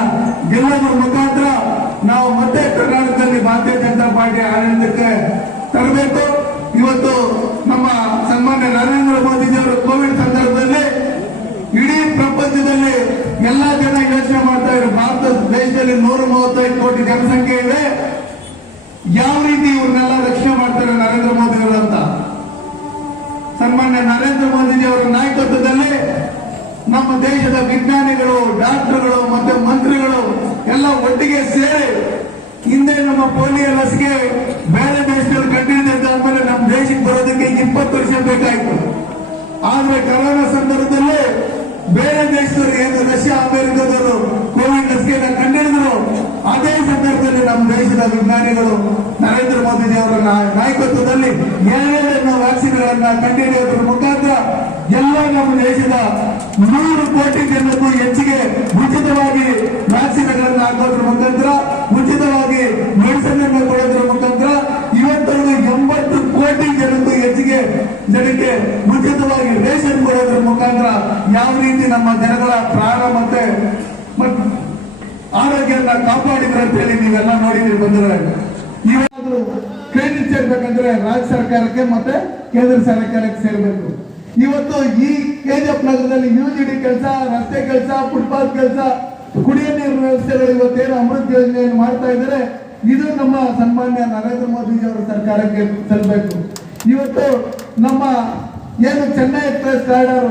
ಗೆಲ್ಲೋದ್ರ ಮುಖಾಂತರ ನಾವು ಮತ್ತೆ ಕರ್ನಾಟಕದಲ್ಲಿ ಭಾರತೀಯ ಜನತಾ ಪಾರ್ಟಿ ಆಡಳಿತಕ್ಕೆ ತರಬೇಕು. ಇವತ್ತು ನಮ್ಮ ಸನ್ಮಾನ್ಯ ನರೇಂದ್ರ ಮೋದಿಜಿಯವರು ಕೋವಿಡ್ ಸಂದರ್ಭದಲ್ಲಿ ಇಡೀ ಪ್ರಪಂಚದಲ್ಲಿ ಎಲ್ಲಾ ಜನ ಯೋಚನೆ ಮಾಡ್ತಾ ಇದ್ರು, ಭಾರತ ದೇಶದಲ್ಲಿ 135 ಕೋಟಿ ಜನಸಂಖ್ಯೆ ಇದೆ, ಯಾವ ರೀತಿ ಇವ್ರನ್ನೆಲ್ಲ ರಕ್ಷಣೆ ಮಾಡ್ತಾರೆ ನರೇಂದ್ರ ಮೋದಿ ಅವರು ಅಂತ. ಸನ್ಮಾನ್ಯ ನರೇಂದ್ರ ಮೋದಿಜಿ ಅವರ ನಾಯಕತ್ವದಲ್ಲಿ ನಮ್ಮ ದೇಶದ ವಿಜ್ಞಾನಿಗಳು, ಡಾಕ್ಟರ್ಗಳು ಮತ್ತೆ ಮಂತ್ರಿಗಳು ಎಲ್ಲ ಒಟ್ಟಿಗೆ ಸೇರಿ ಹಿಂದೆ ನಮ್ಮ ಪೋಲಿಯೋ ಲಸಿಕೆ ಬೇರೆ ದೇಶದಲ್ಲಿ ಕಂಡಿದ್ದಾದ್ಮೇಲೆ ನಮ್ಮ ದೇಶಕ್ಕೆ ಬರೋದಕ್ಕೆ 20 ವರ್ಷ ಬೇಕಾಯಿತು. ಆದ್ರೆ ಕೊರೋನಾ ಸಂದರ್ಭದಲ್ಲಿ ಬೇರೆ ದೇಶದವರು ಏನು ರಷ್ಯಾ ಅಮೆರಿಕದವರು ಕೋವಿಡ್ ಲಸಿಕೆಯನ್ನು ಕಂಡಿಡಿದ್ರು, ಅದೇ ಸಂದರ್ಭದಲ್ಲಿ ನಮ್ಮ ದೇಶದ ವಿಜ್ಞಾನಿಗಳು ನರೇಂದ್ರ ಮೋದಿಜಿ ಅವರ ನಾಯಕತ್ವದಲ್ಲಿ 2 ವ್ಯಾಕ್ಸಿನ್ಗಳನ್ನ ಕಂಡುಹಿಡಿಯೋದ್ರ ಮುಖಾಂತರ ಎಲ್ಲ ನಮ್ಮ ದೇಶದ 100 ಕೋಟಿ ಜನಕ್ಕೂ ಹೆಚ್ಚಿಗೆ ಉಚಿತವಾಗಿ ವ್ಯಾಕ್ಸಿನ್ಗಳನ್ನ ಹಾಕೋದ್ರ ಮುಖಾಂತರ, ಉಚಿತವಾಗಿ ಮೆಡಿಸಿನ್ ಅನ್ನು ಕೊಡೋದ್ರ ಮುಖಾಂತರ ಇವತ್ತರೆಗೂ 80 ಕೋಟಿ ಜನಕ್ಕೂ ಹೆಚ್ಚಿಗೆ ಜನಕ್ಕೆ ಉಚಿತವಾಗಿ ರೇಷನ್ ಕೊಡೋದ್ರ ಮುಖಾಂತರ ಯಾವ ರೀತಿ ನಮ್ಮ ಜನಗಳ ಪ್ರಾಣ ಮತ್ತೆ ಆರೋಗ್ಯನ ಕಾಪಾಡಿದ್ರೆ ಅಂತ ಹೇಳಿ ನೀವೆಲ್ಲ ನೋಡಿದ್ದೀರಿ ಬಂದರೆ. ಇವಾಗಲೂ ಕ್ರೆಡಿಟ್ ಸೇರ್ಬೇಕಂದ್ರೆ ರಾಜ್ಯ ಸರ್ಕಾರಕ್ಕೆ ಮತ್ತೆ ಕೇಂದ್ರ ಸರ್ಕಾರಕ್ಕೆ ಸೇರ್ಬೇಕು. ಇವತ್ತು ಈ ಕೆಜಿಎಫ್ ನಗರದಲ್ಲಿ ಯುಜಿಡಿ ಕೆಲಸ, ರಸ್ತೆ ಕೆಲಸ, ಫುಟ್ಪಾತ್ ಕೆಲಸ, ಕುಡಿಯ ನೀರಿನ ವ್ಯವಸ್ಥೆಗಳು ಇವತ್ತೇನು ಅಮೃತ್ ಯೋಜನೆಯನ್ನು ಮಾಡ್ತಾ ಇದ್ದಾರೆ, ಇದು ನಮ್ಮ ಸನ್ಮಾನ್ಯ ನರೇಂದ್ರ ಮೋದಿಜಿ ಅವರ ಸರ್ಕಾರಕ್ಕೆ ಸಲ್ಲಬೇಕು. ಇವತ್ತು ನಮ್ಮ ಏನು ಚೆನ್ನೈ ಎಕ್ಸ್ಪ್ರೆಸ್ ಕಾರಿಡಾರ್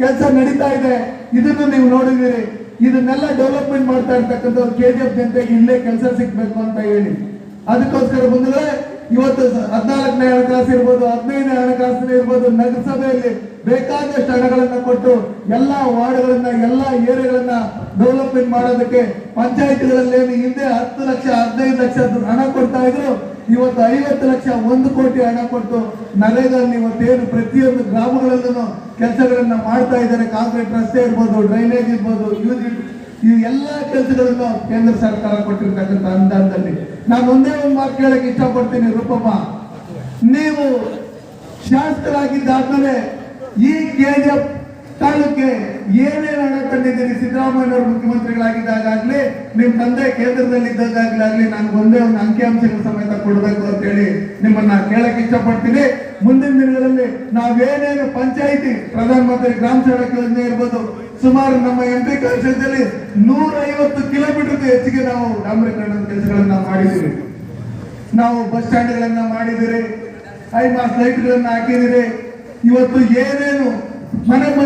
ಕೆಲಸ ನಡೀತಾ ಇದೆ, ಇದನ್ನು ನೀವು ನೋಡಿದ್ದೀರಿ. ಇದನ್ನೆಲ್ಲ ಡೆವಲಪ್ಮೆಂಟ್ ಮಾಡ್ತಾ ಇರ್ತಕ್ಕಂಥ ಕೆಜಿಎಫ್ ಜನತೆಗೆ ಇಲ್ಲೇ ಕೆಲಸ ಸಿಗ್ಬೇಕು ಅಂತ ಹೇಳಿ ಅದಕ್ಕೋಸ್ಕರ ಬಂದ್ರೆ ಇವತ್ತು 14ನೇ ಹಣಕಾಸು ಇರ್ಬೋದು, 15ನೇ ಹಣಕಾಸು ಇರ್ಬೋದು, ನಗರಸಭೆಯಲ್ಲಿ ಬೇಕಾದಷ್ಟು ಹಣಗಳನ್ನ ಕೊಟ್ಟು ಎಲ್ಲಾ ವಾರ್ಡ್ಗಳನ್ನ, ಎಲ್ಲಾ ಏರಿಯಾಗಳನ್ನ ಡೆವಲಪ್ಮೆಂಟ್ ಮಾಡೋದಕ್ಕೆ ಪಂಚಾಯತ್ಗಳಲ್ಲಿ ಹಿಂದೆ 10 ಲಕ್ಷ 15 ಲಕ್ಷ ಹಣ ಕೊಡ್ತಾ ಇದ್ರು, ಇವತ್ತು 50 ಲಕ್ಷ 1 ಕೋಟಿ ಹಣ ಕೊಟ್ಟು ನರೇಗಾದಲ್ಲಿ ಇವತ್ತೇನು ಪ್ರತಿಯೊಂದು ಗ್ರಾಮಗಳಲ್ಲೂ ಕೆಲಸಗಳನ್ನ ಮಾಡ್ತಾ ಇದ್ದಾರೆ. ಕಾಂಕ್ರೀಟ್ ರಸ್ತೆ ಇರ್ಬೋದು, ಡ್ರೈನೇಜ್ ಇರ್ಬೋದು, ಈ ಎಲ್ಲಾ ಕೆಲಸಗಳನ್ನು ಕೇಂದ್ರ ಸರ್ಕಾರ ಕೊಟ್ಟಿರ್ತಕ್ಕಂಥ ಅನುದಾನದಲ್ಲಿ. ನಾನು ಒಂದೇ ಒಂದು ಮಾತು ಕೇಳಕ್ಕೆ ಇಷ್ಟಪಡ್ತೀನಿ, ರೂಪಮ್ಮ, ನೀವು ಶಾಸಕರಾಗಿದ್ದಾದ್ಮೇಲೆ ಈ ಕೆಜಿಎಫ್ ತಾಲೂಕಿಗೆ ಏನೇನು ಹಣ ತಂದಿದ್ದೀರಿ? ಸಿದ್ದರಾಮಯ್ಯನವರು ಮುಖ್ಯಮಂತ್ರಿಗಳಾಗಿದ್ದಾಗಲಿ, ನಿಮ್ ತಂದೆ ಕೇಂದ್ರದಲ್ಲಿ ಇದ್ದಾಗಲಾಗ್ಲಿ ನನಗೆ ಒಂದೇ ಒಂದು ಅಂಕಿಅಂಶಗಳ ಸಮೇತ ಕೊಡಬೇಕು ಅಂತ ಹೇಳಿ ನಿಮ್ಮನ್ನ ಕೇಳಕ್ಕೆ ಇಷ್ಟಪಡ್ತೀನಿ. ಮುಂದಿನ ದಿನಗಳಲ್ಲಿ ನಾವೇನೇನು ಪಂಚಾಯಿತಿ ಪ್ರಧಾನ ಮಂತ್ರಿ ಗ್ರಾಮ ಸಡಕ್ ಯೋಜನೆ ಇರ್ಬೋದು, ಸುಮಾರು ನಮ್ಮ MP ಕಾನ್ಸ್ಟಿಟ್ಯೂನ್ಸಿಯಲ್ಲಿ 150 ಕಿಲೋಮೀಟರ್ ಹೆಚ್ಚಿಗೆ ನಾವು ಡಾಂಬರೀಕರಣದ ಕೆಲಸಗಳನ್ನ ಮಾಡಿದ್ದೀರಿ. ನಾವು ಬಸ್ ಸ್ಟ್ಯಾಂಡ್ಗಳನ್ನ ಮಾಡಿದಿರಿ, ಐಮಾಸ್ ಲೈಟ್ಗಳನ್ನ ಹಾಕಿದಿರಿ. ಇವತ್ತು ಏನೇನು ಮನೆಗೂ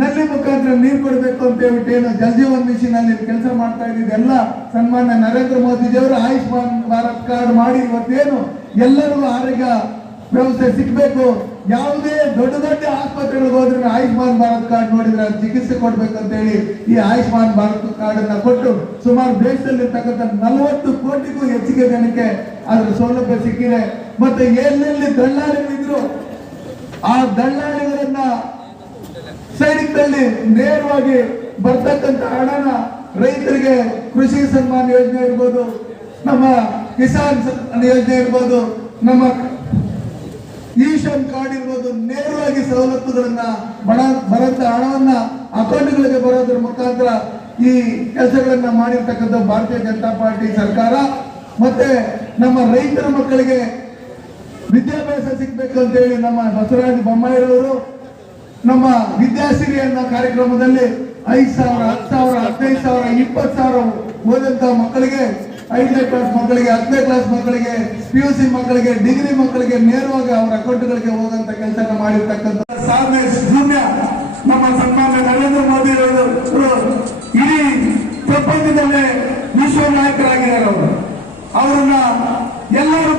ನಲ್ಲಿ ಮುಖಾಂತರ ನೀರು ಕೊಡಬೇಕು ಅಂತ ಹೇಳ್ಬಿಟ್ಟು ಏನು ಜಲ್ ಜೀವನ್ ಮಿಷನ್ ಅಲ್ಲಿ ಕೆಲಸ ಮಾಡ್ತಾ ಇದ್ದಿದ್ದೆಲ್ಲ ಸನ್ಮಾನ್ಯ ನರೇಂದ್ರ ಮೋದಿಜಿ ಅವರು ಆಯುಷ್ಮಾನ್ ಭಾರತ್ ಕಾರ್ಡ್ ಮಾಡಿ ಇವತ್ತೇನು ಎಲ್ಲರಿಗೂ ಆರೋಗ್ಯ ವ್ಯವಸ್ಥೆ ಸಿಗಬೇಕು, ಯಾವುದೇ ದೊಡ್ಡ ದೊಡ್ಡ ಆಸ್ಪತ್ರೆಗಳಿಗೆ ಹೋದ್ರೆ ಆಯುಷ್ಮಾನ್ ಭಾರತ್ ಕಾರ್ಡ್ ನೋಡಿದ್ರೆ ಚಿಕಿತ್ಸೆ ಕೊಡ್ಬೇಕಂತ ಹೇಳಿ ಈ ಆಯುಷ್ಮಾನ್ ಭಾರತ್ ಕಾರ್ಡ್ ಅನ್ನ ಕೊಟ್ಟು ಸುಮಾರು ದೇಶದಲ್ಲಿರ್ತಕ್ಕಂಥ 40 ಕೋಟಿಗೂ ಹೆಚ್ಚಿಗೆ ಜನಕ್ಕೆ ಅದರ ಸೌಲಭ್ಯ ಸಿಕ್ಕಿದೆ. ಮತ್ತೆ ಎಲ್ಲೆಲ್ಲಿ ದಳ್ಳಾಳಿಗಳಿದ್ರು ಆ ದಳ್ಳಾಳಿಗಳನ್ನ ಸೈನಿಕರಲ್ಲಿ ನೇರವಾಗಿ ಬರ್ತಕ್ಕಂಥ ಹಣನ ರೈತರಿಗೆ ಕೃಷಿ ಸನ್ಮಾನ್ ಯೋಜನೆ ಇರ್ಬೋದು, ನಮ್ಮ ಕಿಸಾನ್ ಯೋಜನೆ ಇರ್ಬೋದು, ನಮ್ಮ ಈಶನ್ ಕಾರ್ಡ್ ಇರ್ಬೋದು, ನೇರವಾಗಿ ಸವಲತ್ತುಗಳನ್ನ ಬರಂತ ಹಣವನ್ನ ಅಕೌಂಟ್ಗಳಿಗೆ ಬರೋದ್ರ ಮುಖಾಂತರ ಈ ಕೆಲಸಗಳನ್ನ ಮಾಡಿರ್ತಕ್ಕಂಥ ಭಾರತೀಯ ಜನತಾ ಪಾರ್ಟಿ ಸರ್ಕಾರ. ಮತ್ತೆ ನಮ್ಮ ರೈತರ ಮಕ್ಕಳಿಗೆ ವಿದ್ಯಾಭ್ಯಾಸ ಸಿಗ್ಬೇಕು ಅಂತ ಹೇಳಿ ನಮ್ಮ ಬಸವರಾಜ ಬೊಮ್ಮಾಯಿರವರು ನಮ್ಮ ವಿದ್ಯಾಸಿರಿ ಅನ್ನೋ ಕಾರ್ಯಕ್ರಮದಲ್ಲಿ 5,000, 10,000, 15,000, 20,000 ಓದಂತ ಮಕ್ಕಳಿಗೆ 5ನೇ ಕ್ಲಾಸ್ ಮಕ್ಕಳಿಗೆ, 10ನೇ ಕ್ಲಾಸ್ ಮಕ್ಕಳಿಗೆ, PUC ಮಕ್ಕಳಿಗೆ, ಡಿಗ್ರಿ ಮಕ್ಕಳಿಗೆ ನೇರವಾಗಿ ಅವರ ಅಕೌಂಟ್ಗಳಿಗೆ ಹೋಗಂತ ಕೆಲಸ ಮಾಡಿರ್ತಕ್ಕಂಥ ಸಾಧನೆ ಶೂನ್ಯ ನಮ್ಮ ಸನ್ಮಾನ್ಯ ನರೇಂದ್ರ ಮೋದಿ ಅವರು ಇಡೀ ಪ್ರಪಂಚದಲ್ಲೇ ವಿಶ್ವ ನಾಯಕರಾಗಿದ್ದಾರೆ. ಅವರನ್ನ ಎಲ್ಲರೂ